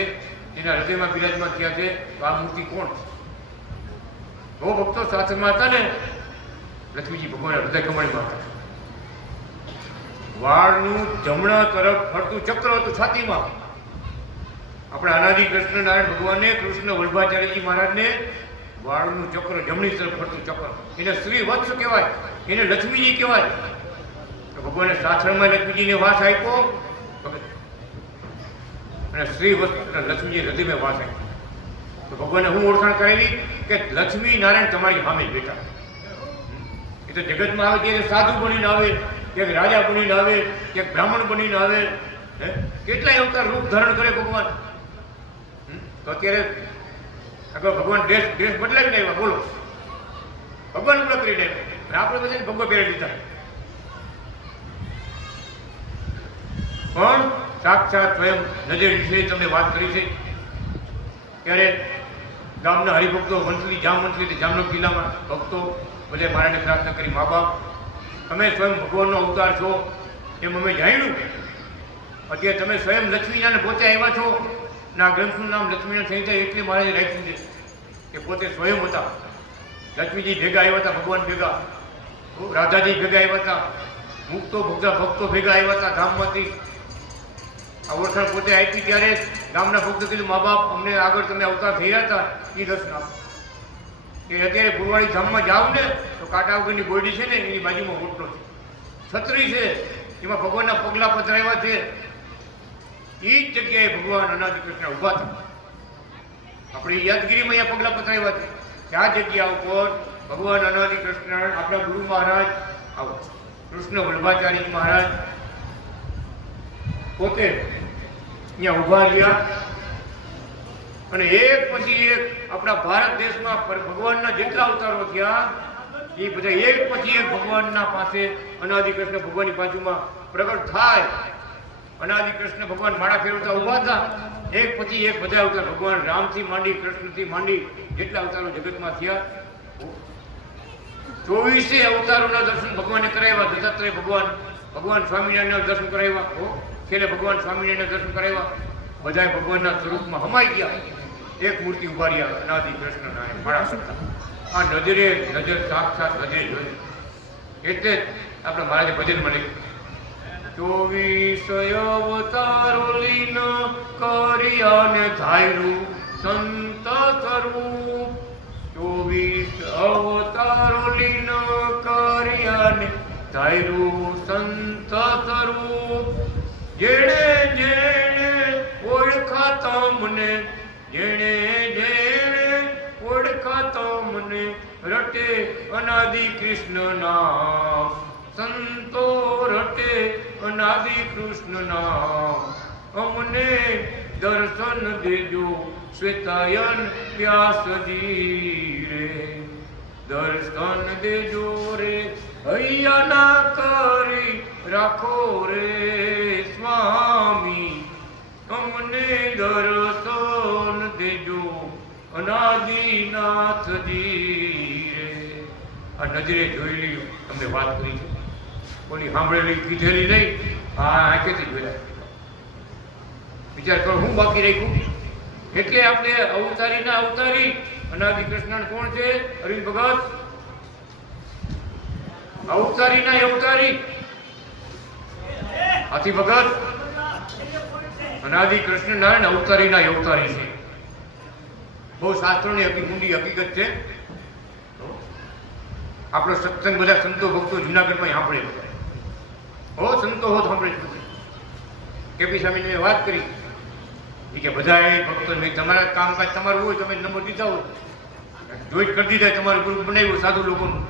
જેના હૃદયમાં બિરાજમાન થયા છે, તો આ મૂર્તિ કોણ છે? બહુ ભક્તો શાસ્ત્રમાં હતા ને લક્ષ્મીજી ભગવાન હૃદય કમળમાં હતા. વાળનું જમણા તરફ ફરતું ચક્ર હતું છાતીમાં. આપણા અનાદિ કૃષ્ણ નારાયણ ભગવાનને કૃષ્ણ વલ્લભાચાર્યજી મહારાજને વાળનું ચક્ર જમણી તરફ ફરતું ચક્ર, એને શ્રી વત્સ કહેવાય, એને લક્ષ્મીજી કહેવાય. તો ભગવાને સાથળમાં લક્ષ્મીજીને વાસ આપ્યો અને શ્રી વત્સ લક્ષ્મીજી હૃદયમાં વાસ આપ્યો. તો ભગવાને હું ઓળખાણ કરેલી કે લક્ષ્મી નારાયણ તમારી સામે જ બેઠા. એ તો જગતમાં આવે ત્યારે સાધુ બનીને આવે, ક્યાંક રાજા બનીને આવે, ક્યાંક બ્રાહ્મણ બનીને આવે, કેટલાય અવતાર રૂપ ધારણ કરે ભગવાન. તો અત્યારે આગળ ભગવાન ડ્રેસ બદલાવી આવ્યા, બોલો ભગવાન ઉપર કરી દે, આપણે બધા ભગવાન પહેરી લીધા. પણ સાક્ષાત સ્વયં નજર વિશે તમે વાત કરી છે. ત્યારે ગામના હરિભક્તો વંથલી જામ વંથલી જામનો કિલ્લામાં ભક્તો બધે મારાને પ્રાર્થના કરી, મા બાપ તમે સ્વયં ભગવાનનો અવતાર છો એમ અમે જાણ્યું. અત્યારે તમે સ્વયં લક્ષ્મીનારાયણ પોતે આવ્યા છો ને આ ગ્રંથનું નામ લક્ષ્મીનારાયણ સંહિતા એટલે મહારાજે રાખ્યું છે કે પોતે સ્વયં હતા. લક્ષ્મીજી ભેગા આવ્યા હતા, ભગવાન ભેગા, રાધાજી ભેગા આવ્યા હતા, મુક્તો ભક્તો ભેગા આવ્યા હતા ધામમાંથી. આ ઓળખાણ પોતે આપી ત્યારે ગામના ભક્તો કીધું મા બાપ અમને આગળ તમે અવતાર થયા હતા એ દર્શન આપો. કે અત્યારે ફુલવાડી ધામમાં જાવ ને તો કાંટા વગરની બોયડી છે ને એની બાજુમાં હોટલો છે, છત્રી છે, એમાં ભગવાનના પગલા પધરાવ્યા છે. એ જ જગ્યાએ ભગવાન અનાદિ કૃષ્ણ ઊભા હતા. આપણે યાદગીરીમાં અહીંયા પગલા પધરાવ્યા છે. આ જગ્યા ઉપર ભગવાન અનાદિ કૃષ્ણ આપણા ગુરુ મહારાજ આવો કૃષ્ણ વલ્લભાચાર્ય મહારાજ પોતે અહીંયા ઊભા રહ્યા અને એક પછી એક આપણા ભારત દેશમાં ભગવાનના જેટલા અવતારો થયા એ બધા એક પછી એક ભગવાનના પાસે અનાદિ કૃષ્ણ ભગવાનની બાજુમાં પ્રગટ થાય. અનાદિ કૃષ્ણ ભગવાન માળા ફેરવતા ઊભા હતા. એક પછી એક બધા અવતાર ભગવાન રામથી માંડી કૃષ્ણથી માંડી જેટલા અવતારો જગતમાં થયા 24 અવતારોના દર્શન ભગવાને કરાવ્યા. દત્તાત્રેય ભગવાન સ્વામિનારાયણના દર્શન કરાવ્યા, છેલ્લે ભગવાન સ્વામિનારાયણના દર્શન કરાવ્યા. બધા ભગવાનના સ્વરૂપમાં હમાઈ ગયા. એક મૂર્તિ ઉભા રહ્યા અનાદિ કૃષ્ણ નારાયણ માળા કરતા. આ નજર સાક્ષાત નજરે જોઈ. એટલે આપણે મહારાજે ભજનમાં લખ્યું 24 અવતારો લીન કર્યા ને ધાર્યું સંત સ્વરૂપ. 24 અવતારો લીન કર્યા ને ધાર્યું સંત સ્વરૂપ જેણે જેણે ઓળખાતા મને, જેણે જેણે ઓળખાતા મને, રટે અનાદિ કૃષ્ણ નામ, સંતો રટે અનાદિ કૃષ્ણ નામ. અમને દર્શન દેજો શ્વેતાયન વ્યાસજી રે, દર્શન દેજો રે હૈયા ના કરી રાખો રે સ્વામી. અમને દર્શન દેજો અનાદિનાથજી રે. આ નજરે જોયેલી તમને વાત કરી છે, કોની સાંભળેલી કીધેલી નહીં, આ આંખેથી જોયા. વિચાર કરો હું બાકી રાખ્યું. એટલે આપણે અવતારીના અવતારી અનાદિ કૃષ્ણ કોણ છે? અરવિંદ ભગત. અવતારીના અવતારી હાથી ભગત. અનાદિ કૃષ્ણ નારાયણ અવતારીના અવતારી છે. બહુ શાસ્ત્રોની ઊંડી હકીકત છે. આપણો સત્સંગ બધા સંતો ભક્તો જુનાગઢમાં સાંભળે બધા. હો સંતો હો સાંભળે. કેપી સ્વામીને વાત કરી કે બધા ભક્તો તમારા કામકાજ તમારું હોય, તમે નંબર દીધા હોય, જોઈન્ટ કરી દીધા, તમારું ગ્રુપ બનાવ્યું સાધુ લોકોનું,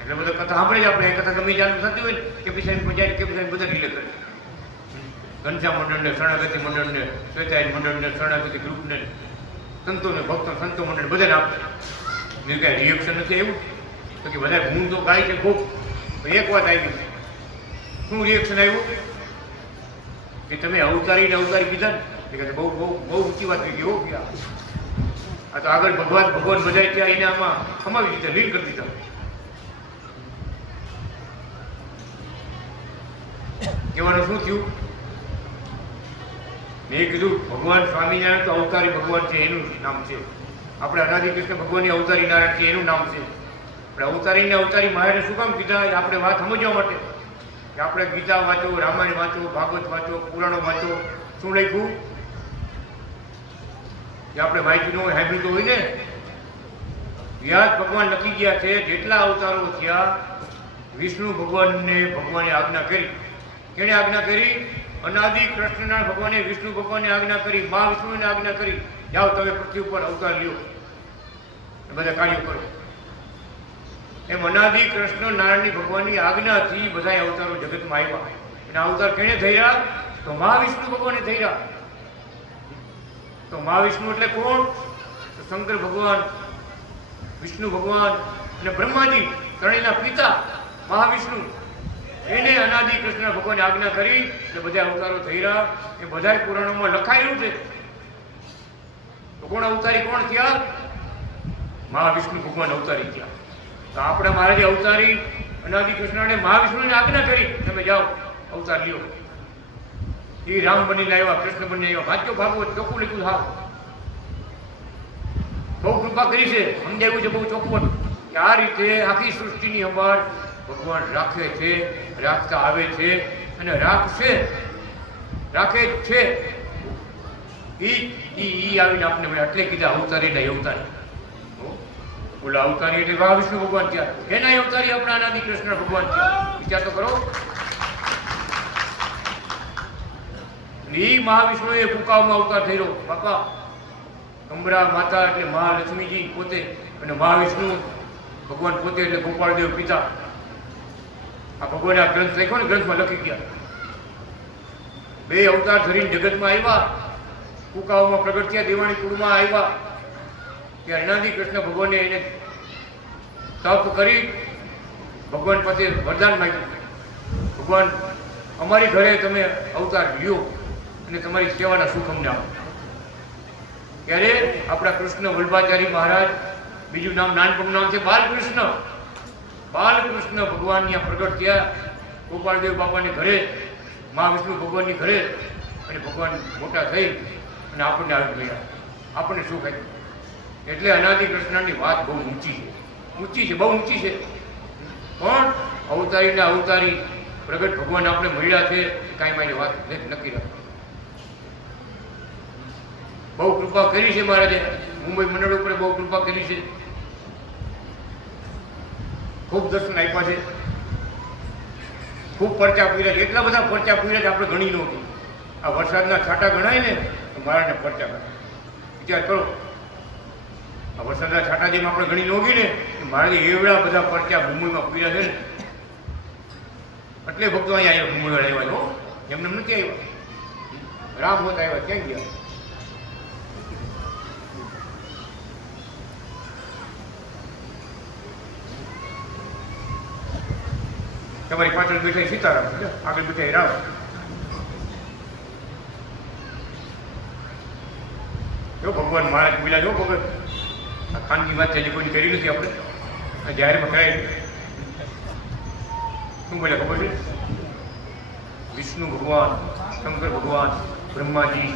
એટલે બધા કથા સાંભળે જ. આપણે એ કથા ગમે ચાલુ થતી હોય ને કેપી સાહેબ જાય, કેપી સાહેબ બધા રિલે કરે. ઘનશ્યામ મંડળને, શરણાગતિ મંડળને, શ્વેતાયન મંડળને, શરણાગતિ ગ્રુપને, સંતોને, ભક્તો, સંતો મંડળ બધાને આપે. મેં કાંઈ રિએક્શન નથી એવું તો કે બધા હું તો ગાય છે ખૂબ. એક વાત આવી, શું રિએક્શન આવ્યું કે તમે અવતારીને અવતારી કીધા ને, કે બહુ બહુ બહુ ઊંચી વાત થઈ ગઈ. હો કે આ તો આગળ ભગવાન બધા ત્યાં એને આમાં સમાવી દીધા, લીન કરી દીધા. કહેવાનું શું થયું? મેં કીધું ભગવાન સ્વામિનારાયણ તો અવતારી ભગવાન છે, એનું નામ છે. આપણે અનાદિ કૃષ્ણ ભગવાનની અવતારી નારાયણ છે, એનું નામ છે. આપણે અવતારીને અવતારી મહારાજે શું કામ કીધા? આપણે વાત સમજવા માટે કે આપણે ગીતા વાંચો, રામાયણ વાંચો, ભાગવત વાંચો, પુરાણો વાંચો. શું લખ્યું કે આપણે વાંચ્યું ન હોય, સાંભળ્યું તો હોય ને. વ્યાસ ભગવાન લખી ગયા છે જેટલા અવતારો થયા, વિષ્ણુ ભગવાનને ભગવાને આજ્ઞા કરી. કેણે આજ્ઞા કરી? અનાદિ કૃષ્ણના ભગવાને વિષ્ણુ ભગવાનને આજ્ઞા કરી, મા વિષ્ણુને આજ્ઞા કરી, જાઓ તમે પૃથ્વી ઉપર અવતાર લ્યો, બધા કાર્યો કરો. એમ અનાદિ કૃષ્ણ નારાયણની ભગવાનની આજ્ઞાથી બધા અવતારો જગતમાં આવ્યા. એના અવતાર કેણે થઈ રહ્યા? તો મા વિષ્ણુ ભગવાને થઈ રહ્યા. તો મા વિષ્ણુ એટલે કોણ? તો શંકર ભગવાન, વિષ્ણુ ભગવાન અને બ્રહ્માજી ત્રણેયના પિતા મહાવિષ્ણુ. એને અનાદિ કૃષ્ણ ભગવાને આજ્ઞા કરી એટલે બધા અવતારો થઈ રહ્યા. એ બધા પુરાણોમાં લખાયેલું છે. તો કોણ અવતારી કોણ થયા? મહાવિષ્ણુ ભગવાન અવતારી થયા. તો આપણે મહારાજે અવતારી અનાદિ કૃષ્ણને મહાવિષ્ણુને આજ્ઞા કરી, તમે જાઓ અવતાર લ્યો. એ રામ બનીને આવ્યા, કૃષ્ણ બનીને આવ્યા. વાંચો ભાગવત, ચોખ્ખું લખ્યું. હાવ બહુ કૃપા કરી છે, સમજાવ્યું છે બહુ ચોખ્ખું કે આ રીતે આખી સૃષ્ટિની સંભાળ ભગવાન રાખે છે, રાખતા આવે છે અને રાખશે, રાખે જ છે. ઈ આવીને આપણે એટલે કીધા અવતારી ને અવતારી. ઓલા અવતારી એટલે મહાવિષ્ણુ ભગવાન થયા, એના અવતારી આપણા અનાદિ કૃષ્ણ ભગવાન થયા. વિચાર તો કરો. ઈ મહાવિષ્ણુએ કુકાવમાં અવતાર થયેલો. બાપા કંબરા માતા એટલે મહાલક્ષ્મીજી પોતે, અને મહાવિષ્ણુ ભગવાન પોતે એટલે ગોપાળદેવ પિતા. આ ભગવાને આ ગ્રંથ લખ્યો ને, ગ્રંથમાં લખી ગયા. બે અવતાર ધરીને જગતમાં આવ્યા, કુકાઓમાં પ્રગટ થયા, દેવાણી કુળમાં આવ્યા. ત્યારે અનાદિ કૃષ્ણ ભગવાને એને તપ કરી ભગવાન પાસે વરદાન માંગ્યું. ભગવાન અમારી ઘરે તમે અવતાર લ્યો અને તમારી સેવાના સુખ અમને આપો. ત્યારે આપણા કૃષ્ણ વલ્લભાચારી મહારાજ, બીજું નામ નાનપણનું નામ છે બાલકૃષ્ણ. બાલકૃષ્ણ ભગવાન ત્યાં પ્રગટ થયા ગોપાળદેવ બાપાને ઘરે, મહાવિષ્ણુ ભગવાનની ઘરે. અને ભગવાન મોટા થઈ અને આપણને આવી ગયા, આપણને સુખ આપ્યું. એટલે અનાદિ કૃષ્ણની વાત બહુ ઊંચી છે, ઊંચી છે, બહુ ઊંચી છે. પણ અવતારીના અવતારી પ્રગટ ભગવાન આપણે મળ્યા છે, કાંઈ મારી વાત નક્કી રાખો. બહુ કૃપા કરી છે મહારાજે, મુંબઈ મંડળ ઉપર બહુ કૃપા કરી છે, ખૂબ દર્શન આપ્યા છે. ખૂબ પરચા પીર્યા છે, એટલા બધા પરચા પીર્યા છે આપણે ગણી નહોતી. આ વરસાદના છાંટા ગણાય ને તો મહારાજને પરચા ગણાય. વિચાર કરો, આ વરસાદના છાંટા જેમ આપણે ગણી નહોતી ને મહારાજે એવડા બધા પરચા મુંબઈમાં પીર્યા છે ને. એટલે ભક્તો અહીંયા આવ્યા, મુંબઈ આવ્યા હો, એમને નથી આવ્યા. રામ હોત આવ્યા, ક્યાં ગયા? તમારી પાછળ બેઠા સીતારામ, આગળ બેઠા રામ. જો ભગવાન મહારાજ બોલ્યા, જો ભગત આ ખાનગી વાત છે, કોઈ કરી નથી આપણે, જાહેરમાં કરાય. શું બોલ્યા ખબર છે? વિષ્ણુ ભગવાન, શંકર ભગવાન, બ્રહ્માજી,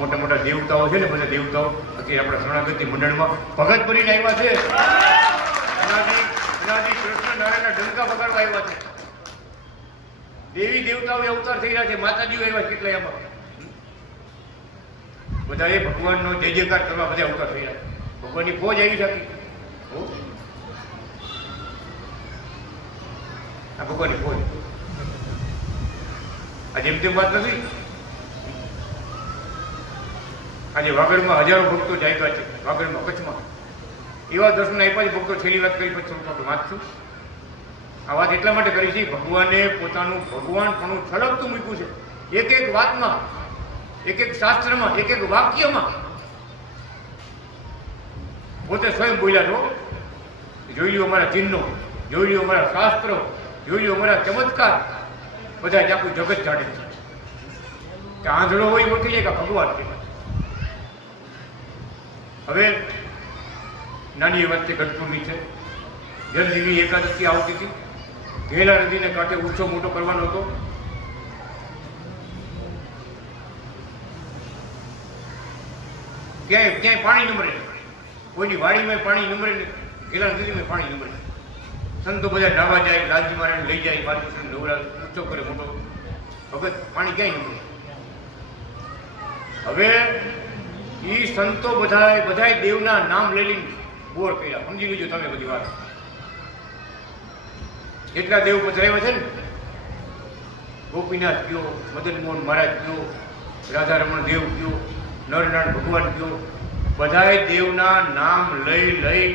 મોટા મોટા દેવતાઓ છે ને, બધા દેવતાઓ અત્યારે આપણા શરણાગતિ મંડળમાં ભગત બનીને આવ્યા છે. અનાદિ કૃષ્ણ નારાયણના ડંકા પકડવા આવ્યા છે. દેવી દેવતાઓ અવતાર થઈ રહ્યા છે, માતાજીઓ આવ્યા કેટલા એમાં. બધા એ ભગવાનનો જય જયકાર કરવા બધા અવતાર થઈ રહ્યા છે. ભગવાનની ફોજ આવી શકી. આ ભગવાનની ફોજ આ જેમ તેમ વાત નથી. આજે વાગડમાં હજારો ભક્તો જાગ્યા છે, વાગડમાં, કચ્છમાં એવા દર્શન આપ્યા છે. ભક્તો છેલ્લી વાત કરી પછી થોડું વાંચશું. આ વાત એટલા માટે કરી છે, ભગવાને પોતાનું ભગવાનપણું છલકતું મૂક્યું છે. એક એક વાતમાં, એક એક શાસ્ત્રમાં, એક એક વાક્યમાં પોતે સ્વયં બોલ્યા છો. જોઈ લ્યો અમારા ચિહ્નો, જોઈ લ્યો અમારા શાસ્ત્રો, જોઈ લ્યો અમારા ચમત્કાર. બધા જ આખું જગત જાણે છે કે આંધળો હોય ઓળખી જાય કે ભગવાન છે. હવે નાની વાત છે, ગઢપુરની છે. જલજીવી એકાદશી આવતી હતી, ઘેલા નદીને કાંઠે ઉત્સવ મોટો કરવાનો હતો. ક્યાંય પાણી નંબરે, કોઈની વાડીમાં પાણી નંબરે, ઘેલા નદીમાં પાણી નંબરે. સંતો બધા નાવા જાય, લાલજી મહારાજ લઈ જાય, બાલકૃષ્ણ નવરાજ ઉત્સવ કરે મોટો. ભગત પાણી ક્યાંય નંબરે. હવે એ સંતો બધાય દેવના નામ લઈ લઈને બોર કર્યા. સમજી લેજો તમે બધી વાત. જેટલા દેવ પધરાવ્યા છે ને, ગોપીનાથ કયો, મદન મોહન મહારાજ કયો, રાધારમણ દેવ કયો, નરનારાયણ ભગવાન કયો, બધાય દેવના નામ લઈ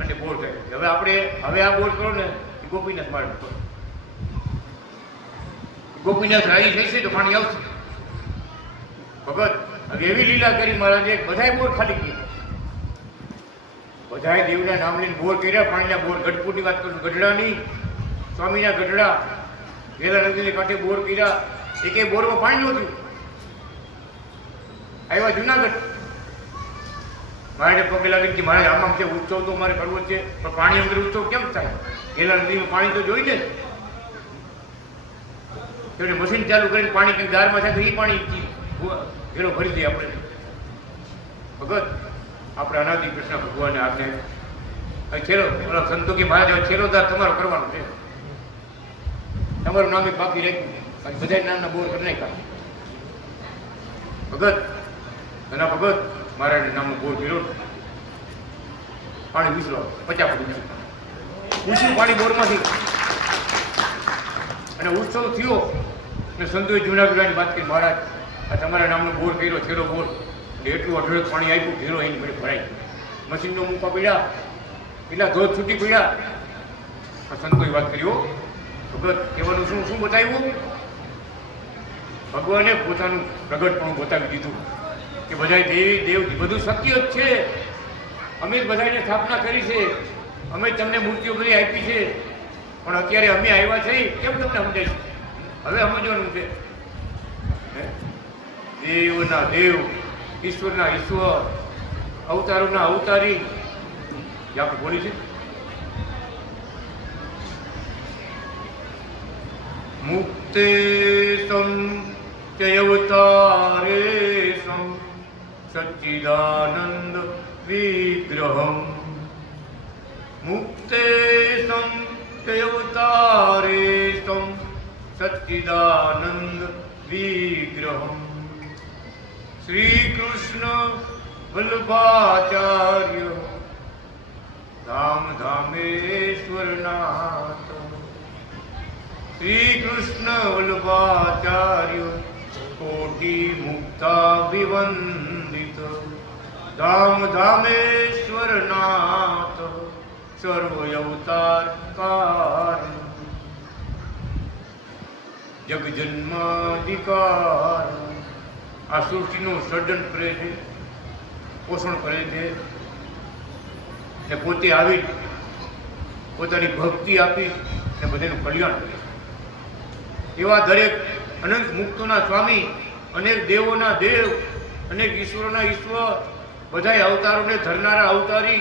અને બોર થાય. હવે આ બોર કરો ને, ગોપીનાથ મહારાજ કરો. ગોપીનાથ રાજી થશે તો પાણી આવશે. ભગત હવે એવી લીલા કરી મહારાજે, બધાય બોર ખાલી કર્યા. બધાય દેવના નામ લઈને બોર કર્યા, પાણીના બોર. ગઢપુરની વાત કરું, ગઢડાની, સ્વામીના ગઢડા, ઘેલા નદીને કાંઠે બોર કર્યા. એક બોરમાં પાણી નહોતું. આવ્યા જુનાગઢ, મહારાજે પગે લાગે કે મહારાજ આમ છે, ઉત્સવ તો મારે કરવો છે, પણ પાણી અંદર ઉત્સવ કેમ થાય? ઘેલા નદીમાં પાણી તો જોઈ છે. એટલે મશીન ચાલુ કરીને પાણી કંઈક દારમાં થાય તો એ પાણી ઘેરો ભરી દઈએ આપણે. ભગત આપણે અનાદિ કૃષ્ણ ભગવાનને આપણે છેલ્લો સંતો કે મહારાજ છેલ્લો દાર તમારો કરવાનો છે. તમારું નામ એક બાકી રાખ્યું, બધા નામના બોર કરી નાખ્યા. ભગત એના ભગત મહારાજ નામનો બોર કર્યો. પાણી વિસરો 50 ફૂટ ઊંચું પાણી બોરમાંથી. અને ઉત્સવ થયો અને સંતોએ જૂનાગઢની વાત કરી, મહારાજ આ તમારા નામનો બોર કર્યો, છેલ્લો બોર. એટલું અઢળક પાણી આપ્યું, ઘેરો અહીં બધે ભરાય. મશીનનો મૂકવા પડ્યા, એટલા ધોધ છૂટી પડ્યા. સંતોએ વાત કર્યો, ભગત કહેવાનું શું બતાવ્યું? ભગવાને પોતાનું પ્રગટપણું બતાવી દીધું કે બધા દેવ બધું શક્ય જ છે. અમે જ બધાને સ્થાપના કરી છે, અમે તમને મૂર્તિઓ બધી આપી છે, પણ અત્યારે અમે આવ્યા છે કેમ તમને સમજાય? હવે સમજવાનું છે. દેવના દેવ, ઈશ્વરના ઈશ્વર, અવતારોના અવતારી જે આપણે બોલી છે. મુક્તે સમ ચયવતારે સમ સચ્ચિદાનંદ વિગ્રહમ. મુક્તે સમ ચયવતારે સમ સચ્ચિદાનંદ વિગ્રહમ. શ્રી કૃષ્ણ વલ્લભાચાર્ય ધામ ધામેશ્વરનાથ. શ્રી કૃષ્ણ વલ્લભાચાર્ય કોટી મુક્તાભિવંદિત ધામ ધામેશ્વર નાથ સર્વ અવતાર કારણ જગજન્માધિકાર. આ સૃષ્ટિનું સર્જન કરે છે, પોષણ કરે છે ને પોતે આવી પોતાની ભક્તિ આપી ને બધાનું કલ્યાણ કરે. એવા દરેક અનંત મુક્તોના સ્વામી, અનેક દેવોના દેવ, અનેક ઈશ્વરોના ઈશ્વર, બધા અવતારોને ધરનારા અવતારી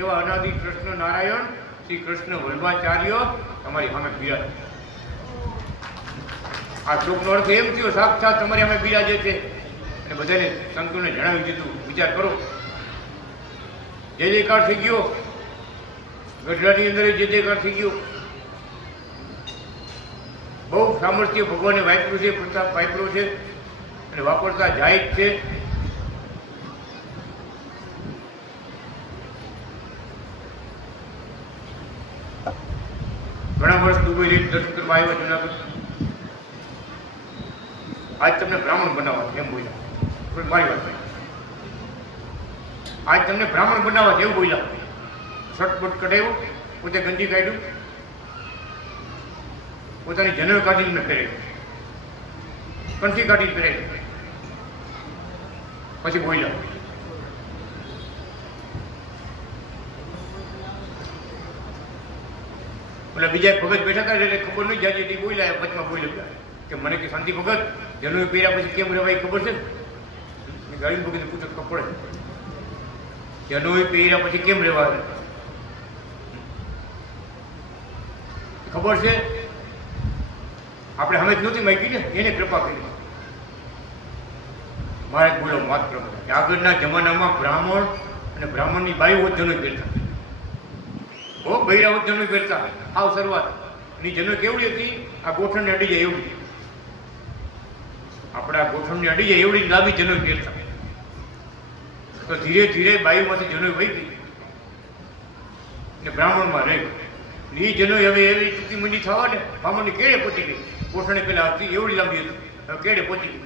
એવા અનાદિ કૃષ્ણ નારાયણ શ્રી કૃષ્ણ વલ્લભાચાર્ય તમારી સામે બિરાજે. આ શ્લોકનો અર્થ એમ થયો, સાક્ષાત તમારી સામે બિરાજે છે અને બધાને સંતોને જણાવી દીધું. વિચાર કરો, જે જયકાર થઈ ગયો, ગઢડાની અંદર જે જયકાર થઈ ગયો. બહુ સામર્થ્ય ભગવાને વાપર્યું છે, પ્રતાપ વાપર્યો છે અને વાપરતા જાય જ છે. ઘણા વર્ષ દુબઈ રહી દર્શન કરવા આવ્યા જુનાગઢ. આજ તમને બ્રાહ્મણ બનાવવા એમ બોલ્યા, મારી વાત નહીં. આજ તમને બ્રાહ્મણ બનાવવા એવું બોલ્યા. શર્ટબટ કઢાવ્યો, પોતે ગંજી કાઢ્યું, પોતાની જનરલ કાઢીને પહેરાવ્યું, કંઠી કાઢીને પહેરાવ્યું, પછી બોલ્યા. એટલે બીજા ભગત બેઠા હતા એટલે ખબર નહીં જાય એ બોલ્યા. વચમાં બોલ્યા કે મને કે શાંતિ ભગત જનોઈ પહેર્યા પછી કેમ રહેવાય ખબર છે? ગાડી ભગત પૂછો ખબર પડે, જનોઈ પહેર્યા પછી કેમ રહેવાય ખબર છે? આપણે હમે જ નહોતી માગી ને, એને કૃપા કરી. મારે બોલો માત્ર આગળના જમાનામાં બ્રાહ્મણ અને બ્રાહ્મણની બાઈઓ જ જનોઈ પહેરતા. બહુ બૈરાઓ જનોઈ પહેરતા. આવ શરૂઆત ની જનોઈ કેવડી હતી? આ ગોઠણને અડી જાય એવડી. આપણા ગોઠણને અડી જાય એવડી લાંબી જનોઈ પહેરતા. તો ધીરે ધીરે બાઈઓમાંથી જનોઈ વહી ગઈ ને બ્રાહ્મણમાં રહી. એ જનોઈ હવે એવી ટૂંકી મંડી થવા ને બ્રાહ્મણની કેળે પહોંચી ગઈ. ગોઠણે પેલા હતી એવડી લાંબી હતી, હવે કેળે પહોંચી ગઈ.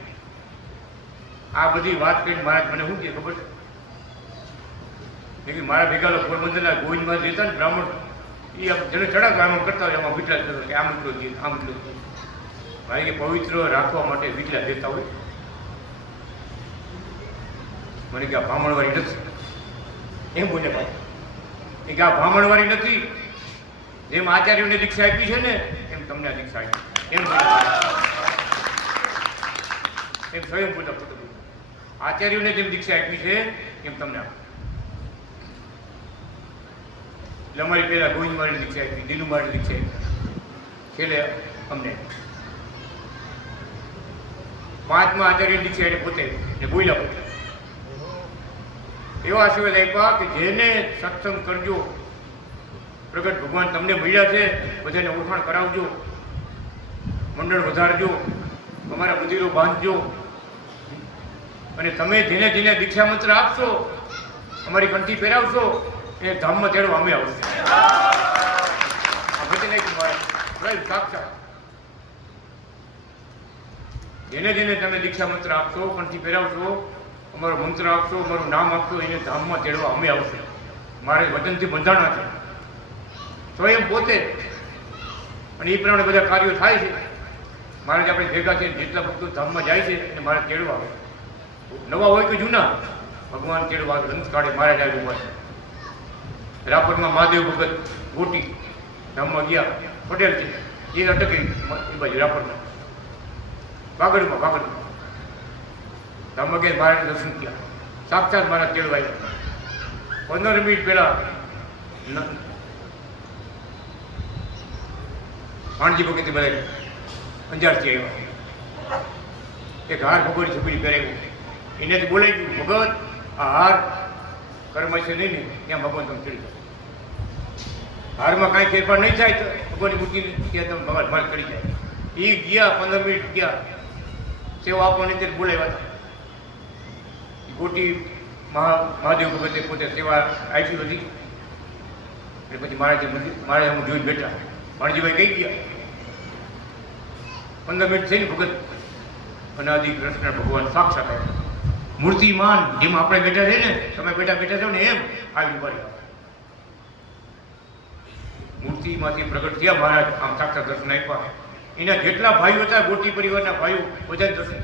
આ બધી વાત કરીને મહારાજ મને શું કે ખબર છે? મારા ભેગા પોરબંદરના ગોવિંદમાં રહેતા ને બ્રાહ્મણ, એ જેને ચડાક આમાં કરતા હોય એમાં વિટલા કરતા કે આમ એટલો દે આમ એટલો દે. ભાઈ કે પવિત્ર રાખવા માટે વિટલા દેતા હોય. મને કે આ બ્રાહ્મણવાળી નથી એમ બોલે ભાઈ. એ કે આ બ્રાહ્મણવાળી નથી, જેમ આચાર્યોને દીક્ષા આપી છે ને એમ તમને આ દીક્ષા આપી એમ એમ સ્વયં પોતા પોતે આચાર્યોને જેમ દીક્ષા આપી છે એમ તમને આપી. એટલે અમારી પહેલા ગોવિંદ મારી દીક્ષા આપી, દીનુ મારી દીક્ષા આપી, છેલ્લે અમને 5મા આચાર્ય દીક્ષા એટલે પોતે ને બોલ્યા પોતે એવા આશીર્વાદ આપ્યા કે જેને સત્સંગ કરજો, પ્રગટ ભગવાન તમને મળ્યા છે, બધાને ઓળખાણ કરાવજો, મંડળ વધારજો, તમારા મંદિરો બાંધજો અને તમે જેને જેને દીક્ષા મંત્ર આપશો, અમારી કંઠી પહેરાવશો, એ ધામમાં તેડવા અમે આવશે. સાક્ષાત જેને જેને તમે દીક્ષા મંત્ર આપશો, કંઠી પહેરાવશો, અમારો મંત્ર આપશો, અમારું નામ આપશો, એને ધામમાં તેડવા અમે આવશે. મારે વચનથી બંધાણા છે સ્વયં પોતે, અને એ પ્રમાણે બધા કાર્યો થાય છે. મહારાજ આપણે ભેગા છે, જેટલા ભક્તો ધામમાં જાય છે અને મારે તેડવા આવે, નવા હોય કે જૂના, ભગવાન તેડવા ગ્રંથ કાઢે. મહારાજ આવ્યું હોય રાપરમાં મહાદેવ ભગત ગોટી ધામમાં ગયા, પટેલ છે એ અટકે એ બાજુ રાપરમાં કાગળમાં ધામમાં ગયા. મહારાજ દર્શન થયા, સાક્ષાત મહારાજ તેડવા આવ્યા. 15 મિનિટ પહેલા ભાણજી ભગત બધા અંજારથી આવ્યા. એક હાર ભગવાનની છબડી પહેરાવ્યું, એનેથી બોલાઈ ગયું ભગત આ હાર કર્મ છે નહીં ને ત્યાં ભગવાન તમે ચડી જાય. હારમાં કાંઈ ફેરફાર નહીં થાય તો ભગવાનની મૂર્તિ ત્યાં તમે ભગવાન માર ચડી જાય. એ ગયા 15 મિનિટ ગયા, સેવા આપવાની ત્યારે બોલાવ્યા હતા. ગોટી મહાદેવ ભગતે પોતે સેવા આપી બધી. એટલે પછી મહારાજે હું જોઈને બેઠા. ભાણજીભાઈ કઈ ગયા 15 મિનિટ થઈને ભગત અનાદિ કૃષ્ણ ભગવાન સાક્ષાત આવ્યા. મૂર્તિમાન જેમ આપણે બેઠા છે ને, તમે બેઠા છો ને એમ આવી ઉભા મૂર્તિમાંથી પ્રગટ થયા મહારાજ. આમ સાક્ષાત દર્શન આપ્યા. એના જેટલા ભાઈઓ હતા ગોટી પરિવારના ભાઈઓ બધા દર્શન.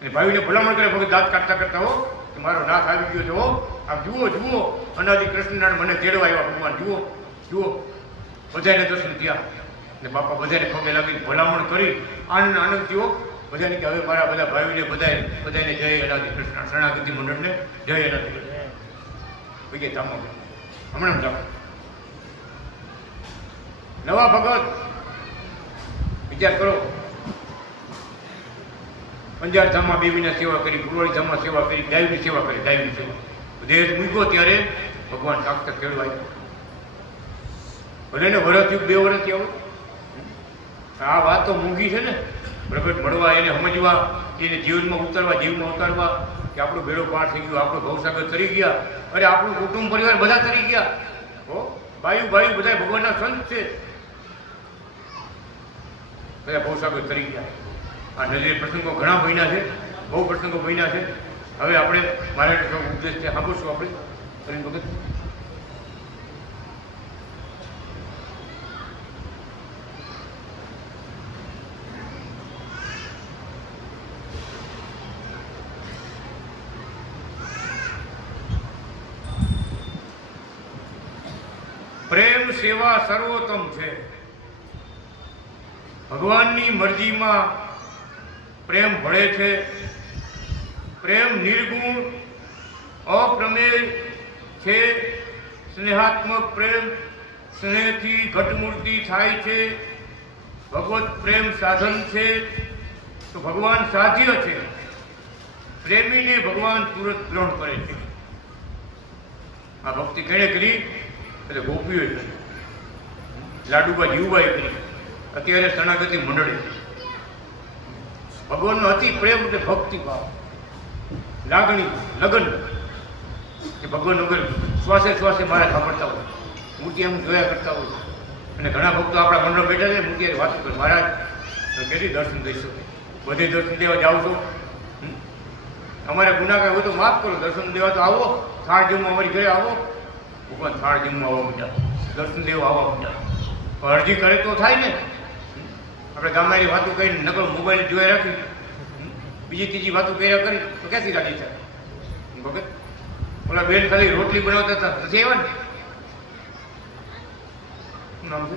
અને ભાઈઓને ભલામણ કરે ભગત દાંત કાઢતા કરતા હો કે મારો નાથ આવી ગયો છે હો. આપ જુઓ જુઓ અનાદિ કૃષ્ણનારાયણ મને તેડવા આવ્યા ભગવાન. જુઓ જુઓ બધાને દર્શન થયા. ને બાપા બધાને પગે લાગીને ભલામણ કરી આનંદ થયો બધાને કે હવે મારા બધા ભાઈઓને બધાને જય અનાદિ કૃષ્ણ શરણાગતિ મંડળને જય અનાદિ કૃષ્ણ. ભાઈ ધામો હમણાં જાઓ નવા ભગત વિચાર કરો. અંજાર ધામમાં બેબીને સેવા કરી, ગુરુવાળી ધામમાં સેવા કરી, ગાયની સેવા કરી. ગાયની સેવા દેહ મૂક્યો ત્યારે ભગવાન સાક્ષાત તેડવા આવ્યા. ભલે ને વર્ષ થયું 2 વર્ષથી આવું. આ વાત તો મૂંગી છે ને. પ્રગટ મળવા, એને સમજવા, એને જીવનમાં ઉતારવા કે આપણો બેડો પાર થઈ ગયો, આપણો ભવસાગર તરી ગયા. અરે આપણું કુટુંબ પરિવાર બધા તરી ગયા. હો ભાઈ બધા ભગવાનના સંત છે. બધા ભવસાગર તરી ગયા. આ નજરે પ્રસંગો ઘણા બન્યા છે, બહુ પ્રસંગો બન્યા છે. હવે આપણે મારે ઉપદેશ છે સાંભળશું આપણે કરીને ભગત. પ્રેમ સેવા સર્વોત્તમ છે. ભગવાનની મરજીમાં પ્રેમ ભળે છે. પ્રેમ નિર્ગુણ અપ્રમેય છે. સ્નેહાત્મક પ્રેમ સ્નેહથી ઘટમૂર્તિ થાય છે. ભગવત પ્રેમ સાધન છે તો ભગવાન સાધ્ય છે. પ્રેમીને ભગવાન તુરંત ગ્રહણ કરે છે. આ ભક્તિ કેણે કરી? એટલે ગોપીઓએ કરી, લાડુબા જીવબાએ કરી, અત્યારે શરણાગતિ મંડળે. ભગવાનનો અતિ પ્રેમ એટલે ભક્તિ ભાવ, લાગણી, લગન કે ભગવાન વગર શ્વાસે શ્વાસે મારે સાંભળતા હોય, મૂર્તિ એમ જોયા કરતા હોય. અને ઘણા ભક્તો આપણા મંડળ બેઠા છે, મૂર્તિ વાતો કરે મહારાજ કેટલી દર્શન દઈશું, બધે દર્શન દેવા જાઓ છો. અમારે ગુનાકાર હોય તો માફ કરો, દર્શન દેવા તો આવો, થાળ જમવા અમારી ઘરે આવો. ભગવાન થાળ જમવા આવવા માંડ્યા, દર્શન દેવા આવવા માંડ્યા. અરજી કરે તો થાય ને. આપણે ગામડાની વાતો કરીને નકલ મોબાઈલ જોઈ રાખી, બીજી ત્રીજી વાતો કર્યા કરી તો ક્યાંથી ગાડી થાય? ભગત ઓલા બેન ખાલી રોટલી બનાવતા હતા, નથી આવ્યા ને? શું નામ છે?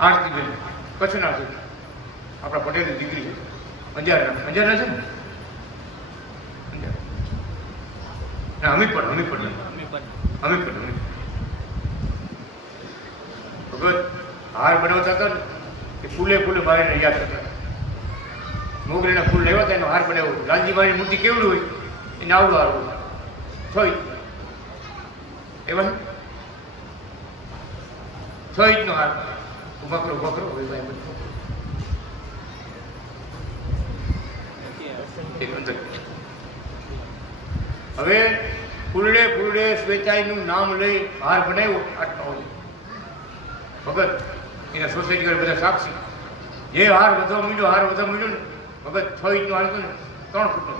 આરતી બેન, કચ્છના છે, આપણા પટેલની દીકરી છે. અંજારના છે ને? ના હમીરપર ભગત હાર બનાવતા હતા ને એ ફૂલે બહાર યાદ કરતા. મોગરીના ફૂલ લેવા હતા એનો હાર બનાવ્યો. લાલજીભાઈની મૂર્તિ કેવડી હોય એને આવડું હાર હોય, છ એવા 6 ઇંચનો હાર. બકરો હવે ફૂલડે સ્વેચાઈનું નામ લઈ હાર બનાવ્યો. આટલો ભગત એના સોસાયટી વાળા બધા સાક્ષી. જે હાર વધવા માંડ્યો ને ભગત 6 ઇંચનો હાર હતો ને 3 ફૂટનો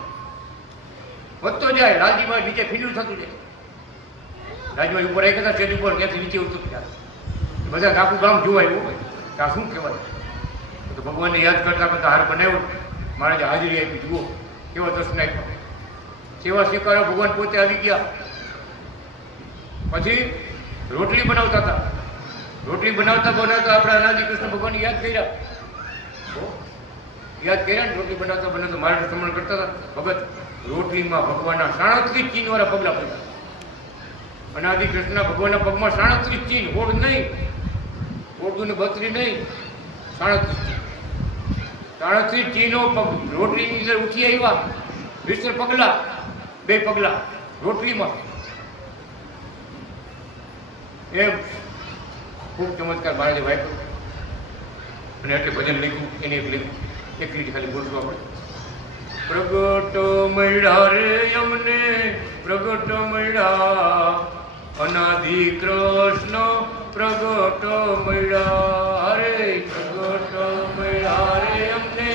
વધતો જાય. લાલજીભાઈ નીચે ફીંડું થતું જાય. લાલજીભાઈ ઉપર એક હતા સ્ટેજ ઉપર, ત્યાંથી નીચે ઉતરતું જાય. બધા આખું ગામ જોવાય એવું હોય કે આ શું કહેવાય. તો ભગવાનને યાદ કરતા હાર બનાવ્યો. મહારાજે હાજરી આપી. જુઓ કેવો દર્શન આપ્યો. સેવા સ્વીકારો. ભગવાન પોતે આવી ગયા. પછી રોટલી બનાવતા હતા. રોટલી બનાવતા આપણે અનાદિ કૃષ્ણ ભગવાન યાદ કર્યા ને. રોટલી બનાવતા મહારાજ સમરણ કરતા હતા. ભગત રોટલીમાં ભગવાનના 37 ચીન વાળા પગલા પડ્યા. અનાદિ કૃષ્ણ ભગવાનના પગમાં 37 ચીન, હોડ નહીં, હોડું ને 32 નહીં, 37 ચીન. 37 ચીનો રોટલીની અંદર ઉઠી આવ્યા. 20 પગલા, 2 પગલા રોટલીમાં. એમ ખૂબ ચમત્કાર મહારાજે વાંચ્યો. અને એટલે ભજન લખ્યું. એને એક લખ્યું, એક રીતે ખાલી બોલવા પડે. પ્રગટ મળ્યા રે અમને, પ્રગટ મળ્યા અનાદિ કૃષ્ણ પ્રગટ મળ્યા રે, પ્રગટ મળ્યા રે અમને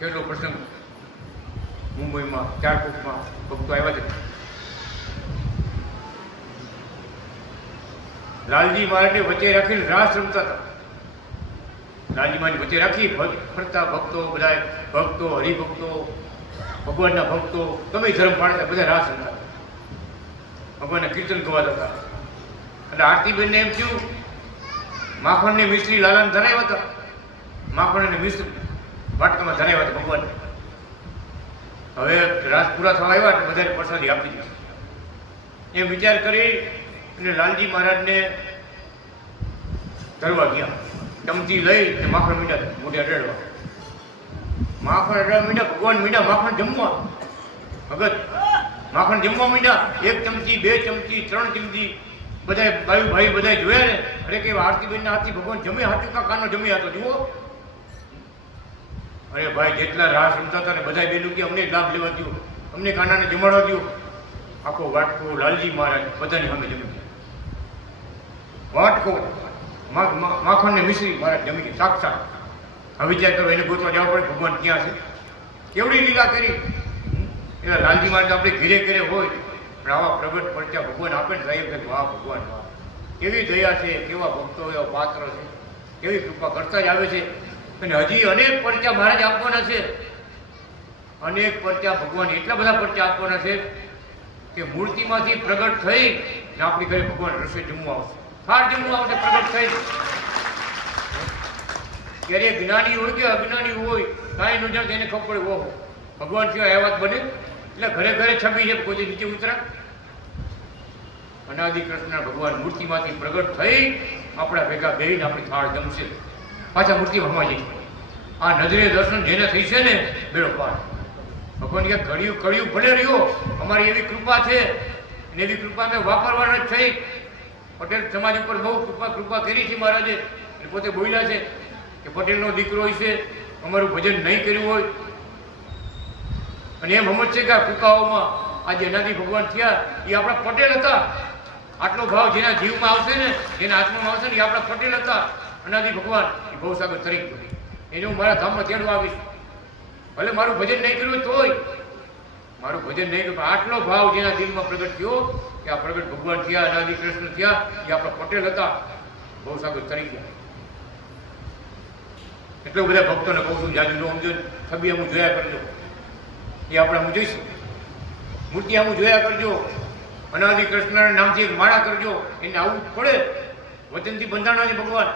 કેટલો પ્રસંગ મુંબઈમાં ચારકોટમાં ભક્તો આવ્યા છે. લાલજી મહારાજને વચ્ચે રાખીને રાસ રમતા હતા. લાલજી મહારાજ વચ્ચે રાખી ફરતા ભક્તો, બધા ભક્તો, હરિભક્તો, ભગવાનના ભક્તો, ગમે ધર્મ પાડતા બધા રાસ રમતા ભગવાનના કીર્તન ગવાતા હતા. એટલે આરતીબેનને એમ થયું માખણને મિશ્રી લાલાને ધરાવ્યા હતા. માખણ અને મિશ્રી વાટકામાં ધરાવ્યા હતા ભગવાન. હવે રાસ પૂરા થવા આવ્યા એટલે બધાને પ્રસાદી આપી દીધી. એમ વિચાર કરી અને લાલજી મહારાજને ધરવા ગયા. ચમચી લઈ અને માખણ મીઠા મોઢે અડાડવા. માખણ અડાડવા મીઠા, ભગવાન મીઠા માખણ જમવા. ભગત માખણ જમવા મીઠા. 1 ચમચી, 2 ચમચી, 3 ચમચી બધા ભાઈ બધા જોયા ને. અરે કે આરતીબેનના હાથથી ભગવાન જમે હાથું કા કાનો જમી હતો જુઓ. અરે ભાઈ જેટલા રાસ રમતા હતા ને બધા બેનું કે અમને લાભ લેવા દો, અમને કાનાને જમાડવા દો. આખો વાટકો લાલજી મહારાજ બધાની સામે જમી ગયા. વાટકો માખણને મિશ્રી મહારાજ જમી ગયા સાક્ષાત. હવે વિચાર કરો એને ગોતવા જવા પડે ભગવાન ક્યાં છે. કેવડી લીલા કરી. એવા લાલજી મહારાજ આપણે ઘેરે ઘેરે હોય પણ આવા પ્રગટ પરચા ભગવાન આપે ને સાહેબ કે વાહ ભગવાન વાહ, કેવી દયા છે, કેવા ભક્તો એવા પાત્ર છે, કેવી કૃપા કરતા જ આવે છે. અને હજી અનેક પરચા મહારાજ આપવાના છે. અનેક પરચા ભગવાન એટલા બધા પરચા આપવાના છે કે મૂર્તિમાંથી પ્રગટ થઈ ને આપણી ઘરે ભગવાન રસોઈ જમવા આવશે, થાળ જમવા આવશે પ્રગટ થઈ. ત્યારે જ્ઞાની હોય કે અજ્ઞાની હોય કાંઈ ન જાણે એને ખબર પડે ઓહો ભગવાન સિવાય આ વાત બને. એટલે ઘરે ઘરે છબી છે, કોઈ નીચે ઉતરા. અનાદિ કૃષ્ણ ભગવાન મૂર્તિમાંથી પ્રગટ થઈ આપણા ભેગા બેહીને આપણી થાળ જમશે. પાછા મૂર્તિમાં હમા જઈ. આ નજરે દર્શન જેને થઈ છે ને બેડો પાર. ભગવાન કે કળિયુગ ભલે રહ્યો, અમારી એવી કૃપા છે ને એવી કૃપા મેં વાપરવાના જ થઈ. પટેલ સમાજ ઉપર બહુ કૃપા કરી છે મહારાજે. એ પોતે બોલ્યા છે કે પટેલનો દીકરો છે, અમારું ભજન નહીં કર્યું હોય. અને એમ સમજશે કે આ કૃપાઓમાં આજે અનાદિ ભગવાન થયા એ આપણા પટેલ હતા. આટલો ભાવ જેના જીવમાં આવશે ને, જેના આત્મામાં આવશે ને એ આપણા પટેલ હતા. અનાદિ ભગવાન એ ભવસાગર તરીક કરી એને હું મારા ધામમાં તેડવા આવીશ. ભલે મારું ભજન નહીં કર્યું તોય, મારું ભજન નહીં કર્યું, આટલો ભાવ જેના દિલમાં પ્રગટ થયો કે આ પ્રગટ ભગવાન થયા, અનાદિ કૃષ્ણ થયા, એ આપણા પટેલ હતા. ભવસાગર તરીક ગયા. એટલો બધા ભક્તોને કહું છું જાજુ સમજો, છબી હું જોયા કરજો. એ આપણે હું જોઈશું. મૂર્તિ આવું જોયા કરજો. અનાદિ કૃષ્ણના નામથી એક માળા કરજો. એને આવું પડે વચનથી બંધાણા છે ભગવાન.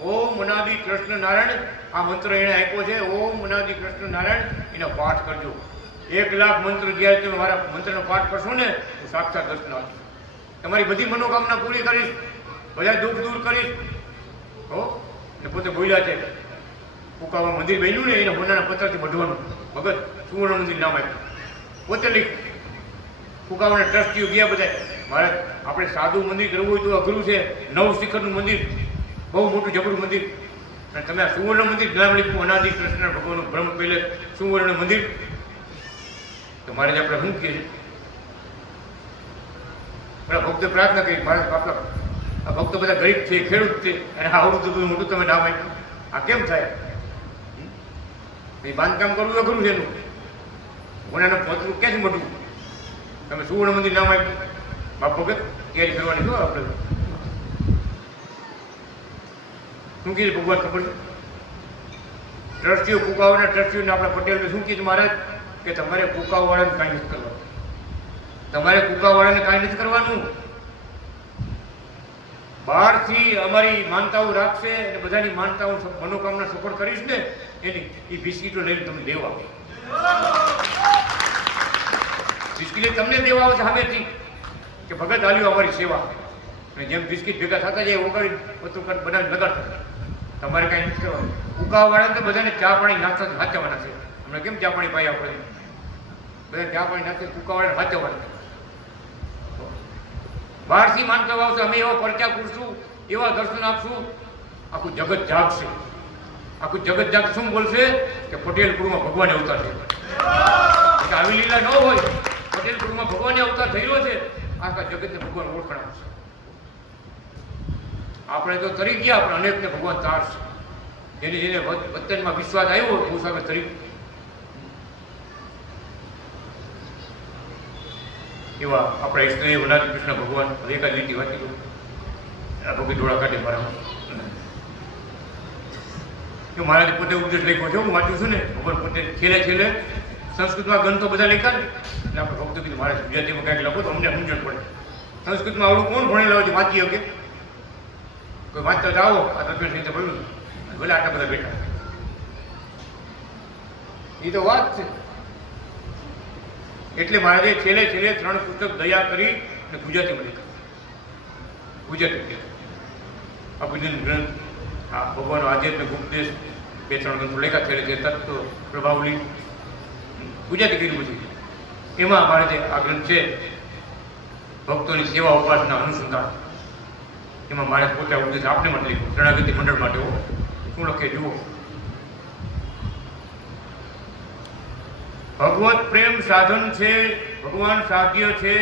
ઓમ અનાદિ કૃષ્ણ નારાયણ, આ મંત્ર એણે આપ્યો છે. ઓમ અનાદિ કૃષ્ણ નારાયણ, એનો પાઠ કરજો. 1,00,000 મંત્ર જ્યારે તમે મારા મંત્રનો પાઠ કરશો ને તો સાક્ષાત દર્શન આપશે. તમારી બધી મનોકામના પૂરી કરીશ, બધા દુઃખ દૂર કરીશ. હો ને પોતે બોલ્યા છે કુકાવા મંદિર બન્યું ને એને હોનાના પત્રથી બધવાનું ભગત સુવર્ણ મંદિર નામ આપ્યું. પોતે લઈ કુકાવાના ટ્રસ્ટીઓ ગયા બધા. મારે આપણે સાદું મંદિર કરવું હોય તો અઘરું છે. 9 શિખરનું મંદિર, બહુ મોટું જબરું મંદિર. અને તમે આ સુવર્ણ મંદિર નામ લીધું અનાદિ કૃષ્ણ ભગવાનનું બ્રહ્મ પહેલે સુવર્ણ મંદિર. તો મારે જ આપણે શું કહીએ બધા ભક્તો પ્રાર્થના કરી મારે આપણા આ ભક્તો બધા ગરીબ છે, ખેડૂત છે, અને આવડું તો બધું મોટું તમે નામ આપ્યું. આ કેમ થાય? એ બાંધકામ કરવું અઘરું છે એનું. કોનાનું પતરું ક્યાંથી મોટું? તમે સુવર્ણ મંદિર નામ આપ્યું. બાપ ભગત તૈયારી કરવાની શું આપણે શું કીધું ભગવાન ખબર છે? ટ્રસ્ટીઓ કુકાવાના ટ્રસ્ટીઓને આપણા પટેલને શું કીધું મહારાજ કે તમારે કુકાવાળાને કાંઈ નથી કરવાનું. તમારે કુકાવાળાને કાંઈ નથી કરવાનું. બહારથી અમારી માનતાઓ રાખશે અને બધાની માનતાઓ મનોકામના સફળ કરીશ ને એની એ બિસ્કીટો લઈને તમને દેવા આવે. બિસ્કીટ તમને દેવા આવે છે સામેથી કે ભગત આલ્યો અમારી સેવા. અને જેમ બિસ્કીટ ભેગા થતા જાય ઓગાળી બધું બનાવી લગાડતા. તમારે કાંઈ નથી કરવાનું. કુકાવાળાને તો બધાને ચા પાણી નાસ્તા સાચવવાના છે. હમણાં કેમ ચા પાણી પાઈ આપણે બધા ચા પાણી નાસ્તે કુકાવાળાને સાચવવાના. બહારથી માનતા આવશે અમે એવા પરચા પૂરશું, એવા દર્શન આપશું, આખું જગત જાગશે. આખું જગત જાગ શું બોલશે કે પટેલ કુળમાં ભગવાને અવતાર છે. આવી લીલા ન હોય, પટેલ કુળમાં ભગવાને અવતાર થયેલો છે, આખા જગતને ભગવાન ઓળખાણ આપશે. આપણે તો તરી ગયા, આપણે અનેકને ભગવાન તારશે. જેને જેને વતનમાં વિશ્વાસ આવ્યો હું સામે તરી એવા આપણા ઈષ્ટદેવ અનાદિ કૃષ્ણ ભગવાન. એકાદ લીટી વાંચી દઉં. આ ભગી ડોળા કાઢી મારા કે મહારાજે પોતે ઉપદેશ લખ્યો છે. હું વાંચું છું ને ભગવાન પોતે છેલ્લે સંસ્કૃતમાં ગ્રંથો બધા લખ્યા ને એટલે આપણે ભક્તો કીધું મહારાજ ગુજરાતીમાં કાંઈક લખો તો અમને સમજણ પડે. સંસ્કૃતમાં આવડું કોણ ભણેલા હોય છે વાંચી શકે? કોઈ વાંચતા જ આવો આ તત્વ સંહિતા ભણ્યું ભલે આટલા બધા બેઠા. એ તો વાત છે. એટલે મહારાજે છેલ્લે 3 પુસ્તક દયા કરી અને ગુજરાતીમાં લખ્યા. ગુજરાતી અભિનંદન ગ્રંથ, આ ભગવાનનો આધ્યાત્મિક ઉપદેશ, 2-3 ગ્રંથો લખ્યા. છેલ્લે તત્વ પ્રભાવલી ગુજરાતી કર્યું બધું. એમાં મહારાજે આ ગ્રંથ છે ભક્તોની સેવા ઉપાસના અનુસંધાન. એમાં મારે પોતે ઉપદેશ આપણે માટે લખ્યો, શરણાગતિ મંડળ માટે. શું લખે જુઓ. ભગવત પ્રેમ સાધન છે, ભગવાન સાધ્ય છે.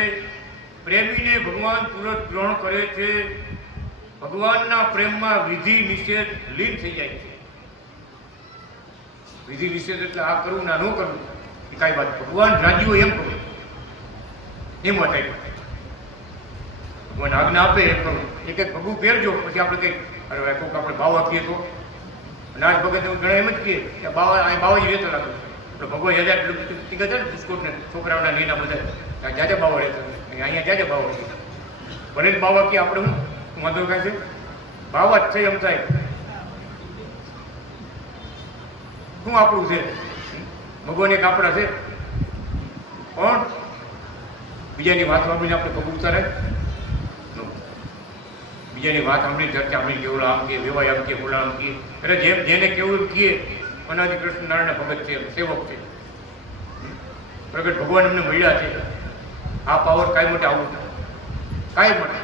પ્રેમીને ભગવાન તુરંત ગ્રહણ કરે છે. ભગવાનના પ્રેમમાં વિધિ નિષેધ લીન થઈ જાય છે. વિધિ નિષેધ એટલે આ કરવું ના ન કરવું એ કાંઈ વાત. ભગવાન રાજી હોય એમ કરવું, એમ વાત આવી. ભગવાન આજ્ઞા આપે એમ કરવું. એક ભગવું પહેરજો પછી આપણે કંઈક અરે કોઈક આપણે બાવા કહીએ તો નાજ ભગત ઘણા એમ જ કહીએ કે બાવા જ રહેતા લાગે. ભગવાન યાદ ટીકા છે ને બિસ્કુટ ને છોકરાઓના નીના બધા જાજે બાવા રહેતા. અહીંયા જાજે બાવા છે. ભલે જ બાવા કે આપણે હું વાંધો કાંઈ છે બાવા જ છે એમ થાય. શું આપણું છે? ભગવાન એક આપણા છે. પણ બીજાની વાત સાંભળીને આપણે ભગવું ઉતારે. બીજાની વાત સાંભળી ચર્ચા સાંભળી કેવડા આમ કે વેવાય આમ કે બોલા આમ કે એટલે જેમ જેને કેવું કહીએ અનાદિ કૃષ્ણ નારાયણ ભગત છે, સેવક છે. પ્રગટ ભગવાન એમને મળ્યા છે. આ પાવર કાંઈ માટે આવું કાંઈ માટે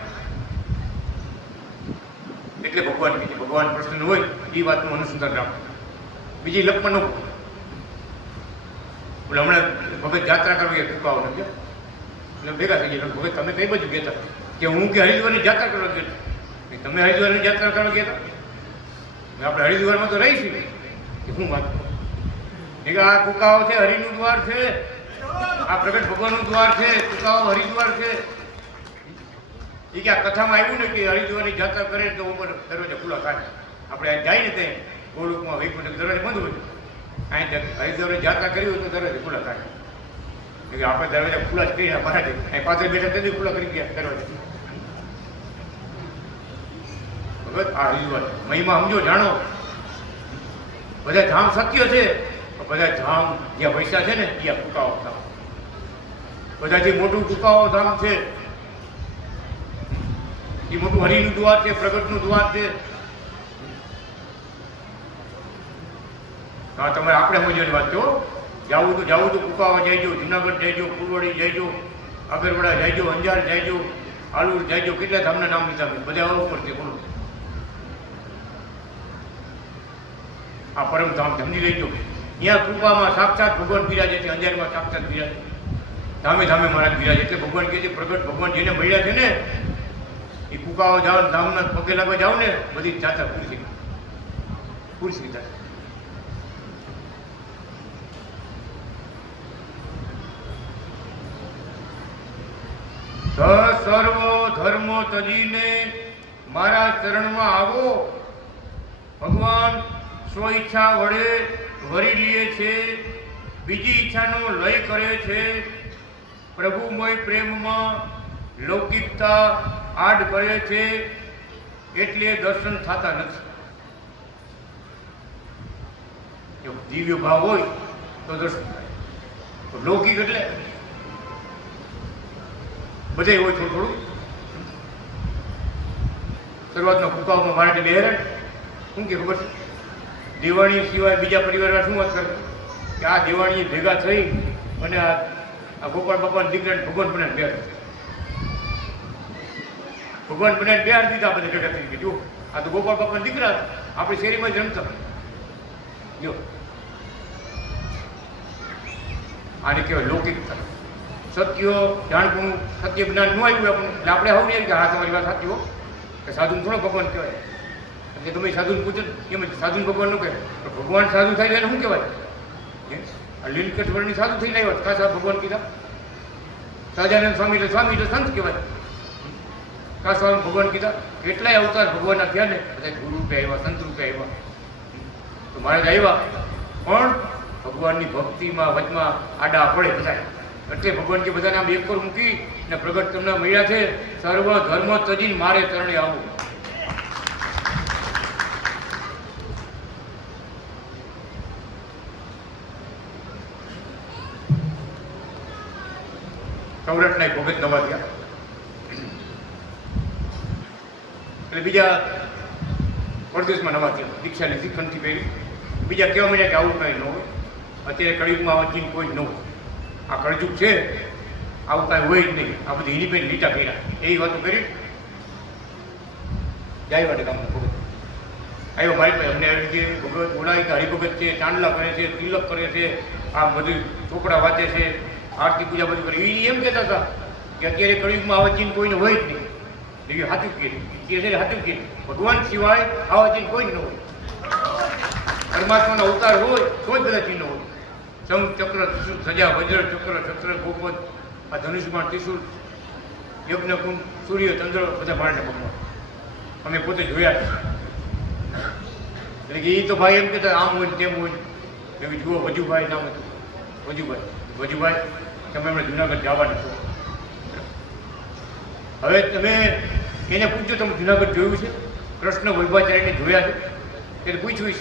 એટલે ભગવાન કીધું. ભગવાન પ્રસન્ન હોય એ વાતનું અનુસંધાન રાખો. બીજી લપમાં ન બોલે. હમણાં ભગત યાત્રા કરવી ચૂકાવો નથી એટલે ભેગા થઈ ગયા. ભગત તમે કઈ બાજુ ગયા હતા? કે હું કે હરિદ્વારની યાત્રા કરવા ગયા. તમે હરિદ્વારની યાત્રા કરવા ગયા હતા? આપણે હરિદ્વારમાં તો રહીશું કે શું વાત? આ કુકાઓ છે હરિનું દ્વાર છે, આ પ્રગટ ભગવાનનું દ્વાર છે. કુકાઓ હરિદ્વાર છે. એ કે આ કથામાં આવ્યું ને કે હરિદ્વારની યાત્રા કરે તો ઉપર દરવાજા ખુલ્લા થાય. આપણે જાય ને ત્યાં ગોળુકમાં વૈકુંઠ દરવાજા બંધ હોય. અહીં હરિદ્વારની યાત્રા કરી હોય તો દરવાજા ખુલ્લા થાય. કે આપણે દરવાજા ખુલ્લા જ કરી મહારાજ અહીં પાછળ બેઠા તેથી ખુલ્લા કરી ગયા દરવાજા. ભગત આ રીત મહિમા સમજો જાણો. બધા ધામ સત્ય છે, બધા ધામ જ્યાં પૈસા છે ને ત્યાં કુકાઓ ધામ. બધાથી મોટું કુકાઓ ધામ છે, એ મોટું હરિનું દ્વાર છે, પ્રગટનું દ્વાર છે. હા તમારે આપણે સમજવાની વાત છો. જાવું તો કુકાવા જઈજો, જુનાગઢ જઈજો, ફૂલવાડી જઈજો, આગરવાડા જઈજો, અંજાર જઈજો, આલુર જઈજો. કેટલા ધામના નામ લીધા બધા આવા ઉપર છે. બોલો આ પરમધામ સમજી લેજો. ત્યાં કૃપામાં સાક્ષાત ભગવાન બિરાજે છે, અંજારમાં સાક્ષાત બિરાજે, ધામે ધામે મહારાજ બિરાજે. એટલે ભગવાન કહે છે પ્રગટ ભગવાન જેને મળ્યા છે ને એ કુકાઓ જાઓ, ધામના પગે લાગવા જાઓ ને બધી જાતા પૂરી થાય. સર્વ ધર્મ તજીને મારા ચરણમાં આવો. ભગવાન સ્વ ઈચ્છા વડે વરી લે છે, બીજી ઈચ્છાનો લય કરે છે. પ્રભુમય પ્રેમમાં લૌકિકતા આડ કરે છે, એટલે દર્શન થતા નથી. જો દિવ્ય ભાવ હોય તો દર્શન થાય. લૌકિક એટલે બધે હોય થોડું થોડું. શરૂઆતના કુકાઓમાં મારે બેહેરણ શું કે ખબર છે, દિવાળી સિવાય બીજા પરિવારમાં શું વાત કરે કે આ દિવાળી ભેગા થઈ અને આ ગોપાળ બાપાના દીકરાને ભગવાન બનાવીને બેહાર, ભગવાન બનાવીને બેહાર દીધા. બધા ભેગા થઈ ગયા. જો આ તો ગોપાળ બાપાના દીકરા આપણી શેરીમાં જ રમતા. જો આને કહેવાય લૌકિકતા. સત્ય જાણવું, સત્ય જ્ઞાન ન આવ્યું આપણને એટલે આપણે હવે નહીં કે હા તમારી વાત સાચી હો, કે સાધુને થોડો ભગવાન કહેવાય. એટલે તમે સાધુને પૂછો એમ સાધુને ભગવાન નું કહે, ભગવાન સાધુ થાય એને શું કહેવાય? આ લીલકંઠ વર્ણની સાધુ થઈને આવ્યા કાં સાહેબ ભગવાન કીધા. સહજાનંદ સ્વામી એટલે સંત કહેવાય. કાં સ્વામી ભગવાન કીધા. કેટલાય અવતાર ભગવાનના થયા ને બધા ગુરુ રૂપે આવ્યા, સંત રૂપે આવ્યા. તો મહારાજ આવ્યા પણ ભગવાનની ભક્તિમાં વચમાં આડા પડે બધા. એટલે ભગવાન કે બધાને આમ એક પર મૂકી ને પ્રગટ તમને મળ્યા છે. સર્વ ધર્મ તજીને મારે ચરણે આવું. સૌરાષ્ટ્રના એક ભગત નવા થયા એટલે બીજા પરદેશમાં નવા થયા, દીક્ષાની શિક્ષણથી પહેરી બીજા કહેવા મળ્યા કે આવું કંઈ ન હોય. અત્યારે કળિયુગમાં આવા ચીન કોઈ જ ન હોય. આ કળજુગ છે, આવું કાંઈ હોય જ નહીં. આ બધી ઇન્ડિપેન્ડન્ટ લીટા કર્યા એવી વાતો કરી જાય માટે ગામના ભગત આવ્યો મારી પાસે. અમને આવી રીતે ભગત બોલાવી કે હરિભગત છે, ચાંદલા કરે છે, તિલક કરે છે, આ બધું ચોપડા વાંચે છે, આરતી પૂજા બધું કરે. એ એમ કહેતા હતા કે અત્યારે કળિયુગમાં આવા ચીન કોઈને હોય જ નહીં. એવી હાથું કહે છે, હાથું કહે ભગવાન સિવાય આવા ચીન કોઈ જ ન હોય. પરમાત્માનો અવતાર હોય તો જ બધા ચીનો હોય. શંખ ચક્ર ત્રિશુલ સજા, વજ્ર ચક્ર છત્ર ગોપદ, આ ધનુષ્યમાં ત્રિશુલ, યજ્ઞકુંડ, સૂર્ય ચંદ્ર બધા મારે ભગવાન અમે પોતે જોયા છે. એટલે કે એ તો ભાઈ એમ કહેતા આમ હોય તેમ હોય. એવી જુઓ વજુભાઈ નામ હતું, વજુભાઈ તમે હમણાં જુનાગઢ જવાના છો. હવે તમે એને પૂછજો તમે જુનાગઢ જોયું છે? કૃષ્ણ વલ્ભાચાર્યને જોયા છે? એટલે પૂછ્યું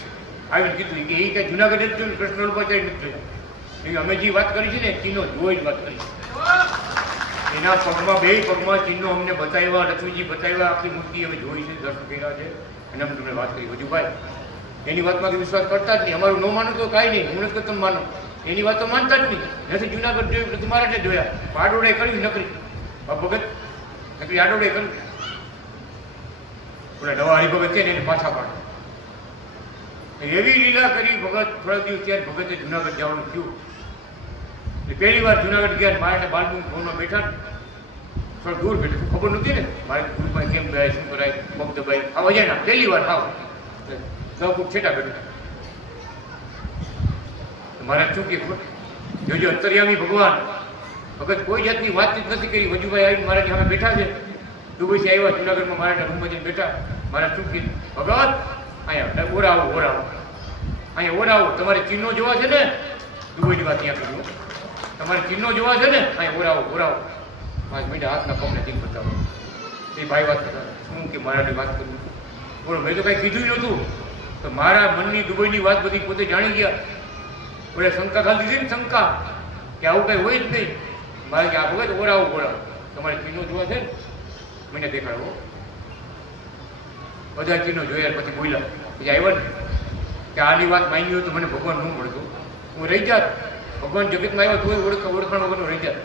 આવીને કીધું કે એ કંઈ જુનાગઢ જ જોયું, કૃષ્ણ વલ્ભાચાર્ય નથી જોયા. અમે જે વાત કરી છે ને ચીનો જોઈ જ વાત કરી. એના પગમાં બે પગમાં ચીનો અમને બતાવ્યા, લક્ષ્મીજી બતાવ્યા, આખી મૂર્તિ અમે જોઈ છે, દર્શન કર્યા છે. અને અમે તમને વાત કરી વજુભાઈ એની વાતમાં વિશ્વાસ કરતા જ નહીં. અમારું ન માનો તો કાંઈ નહીં, હું નથી તમે માનો, એની વાત તો માનતા જ નહીં. નથી જુનાગઢ જોયું, નથી મારા જોયા. આડોડે કર્યું નકરી ભગત, નકરી આડોડે કર્યું. ઓલા નવા હરિભગત છે ને એને પાછા પાડે. એવી લીલા કરી ભગત. થોડા દિવસ ત્યારે ભગતે જુનાગઢ જવાનું થયું. પહેલી વાર જુનાગઢ ગયા. મારે બાલમુખ ભવનમાં બેઠા ને થોડા દૂર બેઠા, ખબર નહોતી ને મારે ગુરુભાઈ કેમ ગયા, શું કરાય, પગ દબાઈ આવા જાય ને પહેલી વાર આવ 10 ફૂટ છેટા બેઠા. મારે શું કે જોજો અંતર્યામી ભગવાન ભગત કોઈ જાતની વાતચીત નથી કરી. વજુભાઈ આવીને મારા સામે બેઠા છે. દુબઈથી આવ્યા જુનાગઢમાં મારા રૂમમાં જઈને બેઠા. મારા શું કીધું ભગત અહીંયા ઓરાવો અહીંયા ઓરાવો, તમારે ચીનો જોવા છે ને દુબઈની વાત ત્યાં કર્યું. તમારે ચિહ્નો જોવા છે ને, અહીં ઓરાવો ઓરાવો 5 મિનિટ હાથના પગને ચિહ્ન બતાવો. એ ભાઈ વાત કરતા શું કે મારાની વાત કરું બોલો, મેં તો કાંઈ કીધું નહોતું. તો મારા મનની દુબઈની વાત બધી પોતે જાણી ગયા. બોલે શંકા ખાલી દીધી ને શંકા કે આવું કંઈ હોય જ નહીં. મારે કે આ ભગત ઓરાવો ઓરાવો તમારે ચિહ્નો જોવા છે ને, મને દેખાડો. બધા ચિહ્નો જોયા પછી બોલ્યા પછી આવ્યા ને કે આની વાત માની હોય તો મને ભગવાન ન મળતો, હું રહી જાત. ભગવાન જગતમાં આવ્યો તોય ઓળખાણ વગરનો રહી જાત.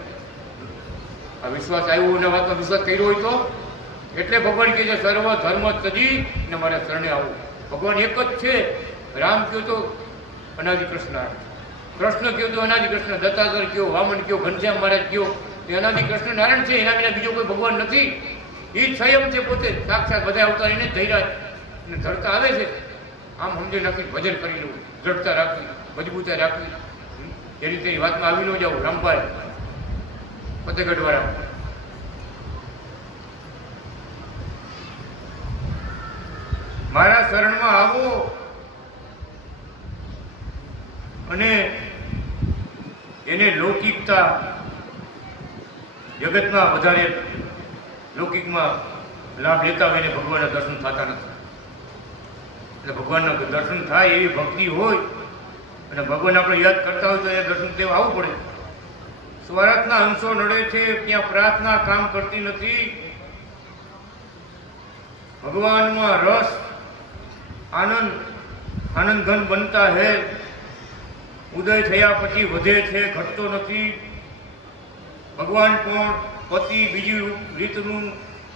આ વિશ્વાસ આવ્યો એના વાતમાં વિશ્વાસ કર્યો હોય તો એટલે ભગવાન કહે છે સર્વ ધર્મ તજી ને મારા શરણે આવું. ભગવાન એક જ છે. રામ કયો તો અનાદિ કૃષ્ણ, કૃષ્ણ કયો તો અનાદિ કૃષ્ણ, દત્તાત્રેય કયો, વામન કયો, ઘનશ્યામ મહારાજ કયો, એ અનાદિ કૃષ્ણ નારાયણ છે. એના વિના બીજો કોઈ ભગવાન નથી. એ જ સ્વયં છે પોતે સાક્ષાત. બધા અવતારીને ધૈર્ય અને ધરતા આવે છે. આમ સમજી નાખી ભજન કરી લઉં, દ્રઢતા રાખવી, મજબૂતા રાખવી. એ રીતે વાતમાં આવી ન જાઉં. રામપાલ ફતેહગઢવાળા મારા શરણમાં આવો અને એને લૌકિકતા જગતમાં વધારે લૌકિકમાં લાભ લેતા હોય એને ભગવાનના દર્શન થતા નથી. એટલે ભગવાનના દર્શન થાય એવી ભક્તિ હોય અને ભગવાન આપણે યાદ કરતા હોય તો એ દર્શન દેવા આવવું પડે. સ્વરાતના અંશો નડે છે ત્યાં પ્રાર્થના કામ કરતી નથી. ભગવાનમાં રસ આનંદ ઘન બનતા હે. ઉદય થયા પછી વધે છે, ઘટતો નથી. ભગવાન પણ પતિ બીજી રીતનું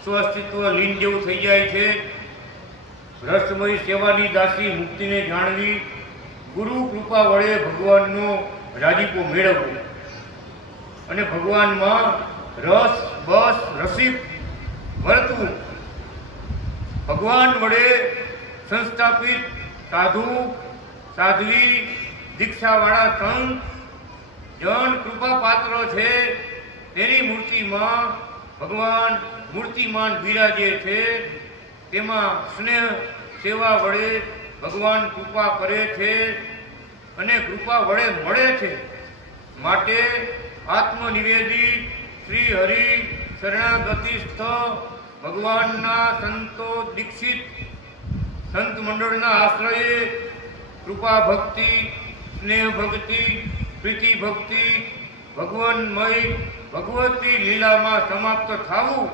સ્વઅસ્તિત્વ લીન જેવું થઈ જાય છે. રસમય સેવાની દાસી મુક્તિને જાણવી, ગુરુ કૃપા વડે ભગવાનનો રાજીપો મેળવવો અને ભગવાનમાં રસ બસ રસિક વર્તવું. ભગવાન વડે સંસ્થાપિત સાધુ સાધ્વી દીક્ષાવાળા સંત જન કૃપા પાત્ર છે. તેની મૂર્તિમાં ભગવાન મૂર્તિમાન બિરાજે છે. તેમાં સ્નેહ સેવા વડે ભગવાન કૃપા કરે છે અને કૃપા વડે મળે છે. માટે આત્મનિવેદી શ્રી હરિ શરણાગતિસ્થ ભગવાનના સંતો દીક્ષિત સંત મંડળના આશ્રયે કૃપા ભક્તિ, સ્નેહ ભક્તિ, પ્રીતિ ભક્તિ, ભગવાનમય ભગવતી લીલામાં સમાપ્ત થવું.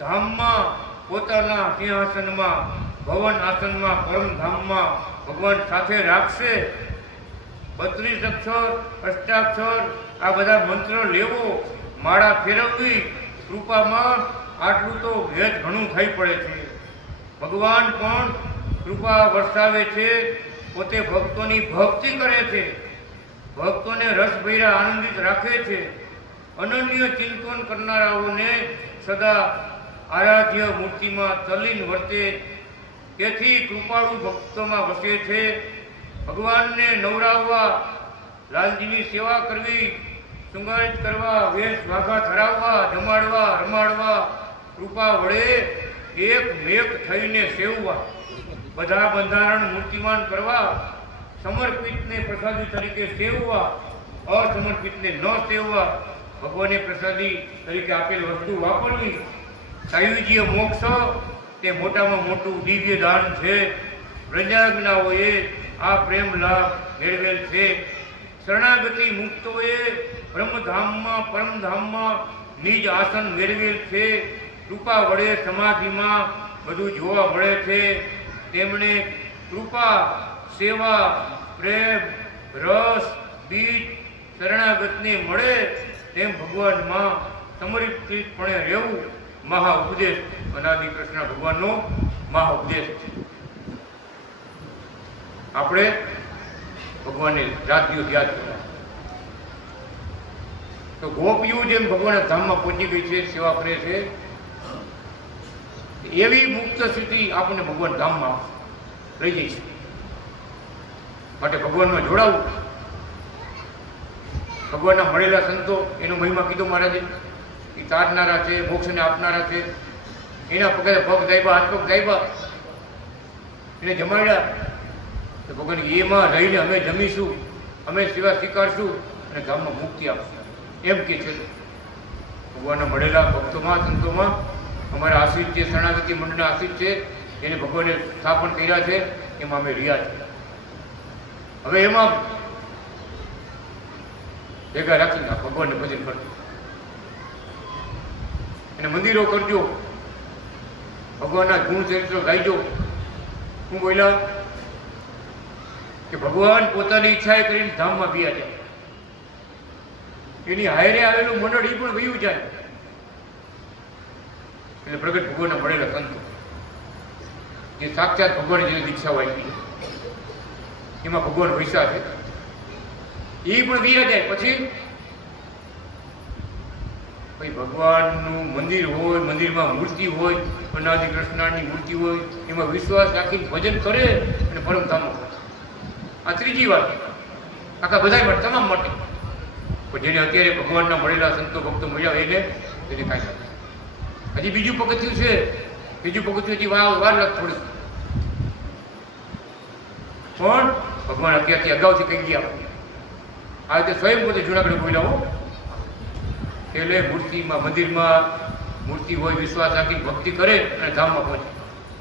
ધામમાં પોતાના સિંહાસનમાં ભવન આસનમાં પરમધામમાં ભગવાન સાથે રાખશે. 32 અક્ષર અષ્ટાક્ષર આ બધા મંત્ર લેવો, માળા ફેરવવી. કૃપામાં આટલું તો ભેદ ઘણું થઈ પડે છે. ભગવાન પણ કૃપા વરસાવે છે. પોતે ભક્તોની ભક્તિ કરે છે. ભક્તોને રસભર્યા આનંદિત રાખે છે. અનન્ય ચિંતન કરનારાઓને સદા આરાધ્ય મૂર્તિમાં તલ્લીન વર્તે. તેથી કૃપાળુ ભક્તોમાં વસે છે. ભગવાનને નવરાવવા, લાલજીની સેવા કરવી, શૃંગારિત કરવા, વેશ વાઘા ધરાવવા, જમાડવા, રમાડવા, કૃપા વડે એક મેક થઈને સેવવા, બધા બંધારણ મૂર્તિમાન કરવા, સમર્પિતને પ્રસાદી તરીકે સેવવા, અસમર્પિતને ન સેવવા, ભગવાને પ્રસાદી તરીકે આપેલ વસ્તુ વાપરવી. સાયુજીય મોક્ષ તે મોટામાં મોટું દિવ્ય દાન છે. પ્રજાજ્ઞાઓએ આ પ્રેમ લાભ મેળવેલ છે. શરણાગતિ મુક્તોએ બ્રહ્મધામમાં પરમધામમાં નિજ આસન મેળવેલ છે. કૃપા વડે સમાધિમાં બધું જોવા મળે છે. તેમણે કૃપા, સેવા, પ્રેમ, રસ, બીજ શરણાગતને મળે તેમ ભગવાનમાં સમર્પિતપણે રહેવું મહા ઉપદેશ અનાદિ કૃષ્ણ ભગવાનનો મહા ઉપદેશ છે. આપણે ભગવાનને રાત દિવસ યાદ કરવા. તો ગોપીઓ જેમ ભગવાનના ધામમાં પહોંચી ગઈ છે, સેવા કરે છે, એવી મુક્ત સ્થિતિ આપણને ભગવાન ધામમાં લઈ જઈ છે. માટે ભગવાનમાં જોડાવું. ભગવાનના મળેલા સંતો એનો મહિમા કીધો મહારાજે. એ તારનારા છે, મોક્ષને આપનારા છે. એના પગે પગ દાયબા, હાથ પગ દાયબા, એને જમાડ્યા. તો ભગવાન એમાં રહીને અમે જમીશું, અમે સેવા સ્વીકારશું અને ધામમાં મુક્તિ આપશું. એમ કે છે ભગવાનના મળેલા ભક્તોમાં સંતોમાં અમારા આશ્રિત જે શરણાગતિ મંડળના આશ્રિત છે એને ભગવાને સ્થાપન કર્યા છે, એમાં અમે રહ્યા છે. હવે એમાં ભેગા રાખીને ભગવાનને ભજન કરજો અને મંદિરો કરજો, ભગવાનના ગુણ ચરિત્ર ગાઈજો. હું બોલ્યા કે ભગવાન પોતાની ઈચ્છાએ કરીને ધામમાં બિયા જાય, એની હાયરે આવેલું મંડળ એ પણ વયું જાય. એટલે પ્રગટ ભગવાનના મળેલા સંતો જે સાક્ષાત ભગવાન જેની દીક્ષાઓ આપી એમાં ભગવાન વૈસા છે, એ પણ વયા જાય. પછી ભગવાનનું મંદિર હોય, મંદિરમાં મૂર્તિ હોય, અનાદિ કૃષ્ણની મૂર્તિ હોય, એમાં વિશ્વાસ રાખીને ભજન કરે અને પરમધામમાં પહોંચે. આ ત્રીજી વાત આખા બધા માટે, તમામ માટે. પણ જેને અત્યારે ભગવાનના મળેલા સંતો ભક્તો મળ્યા એને કાંઈ થાય. હજી બીજું પગથિયું છે, બીજું પગથિયું હજી વાર લાગ થોડી, પણ ભગવાન અત્યારથી અગાઉથી કહી ગયા. આ રીતે સ્વયં પોતે જુનાગઢ બોલ્યા હો, એટલે મૂર્તિમાં મંદિરમાં મૂર્તિ હોય, વિશ્વાસ રાખી ભક્તિ કરે અને ધામમાં પહોંચે.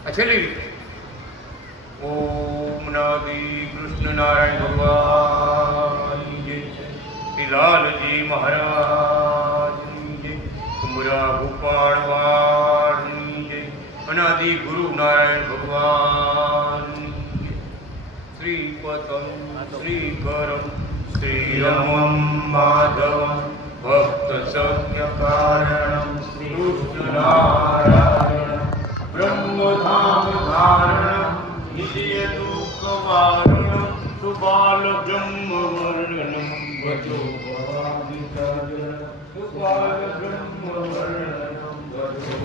આ છેલ્લી રીતે. ઓમ નાદી કૃષ્ણ નારાયણ ભગવાન જય, શ્રી લાલજી મહારાજની જય, કુમરા ગોપાળવાળની જય, અનાદિ ગુરુ નારાયણ ભગવાન જય. શ્રીપતમ શ્રીકરમ શ્રીરમમ માધવમ ભક્ત સંખ્ય કારણમ શ્રી કૃષ્ણ નારાયણ બ્રહ્મધામ ધારણમ નિત્ય દુઃખ વારણમ સુબાલ બ્રહ્મ વર્ણનમ વચો સુબાલ બ્રહ્મ વર્ણનમ વચો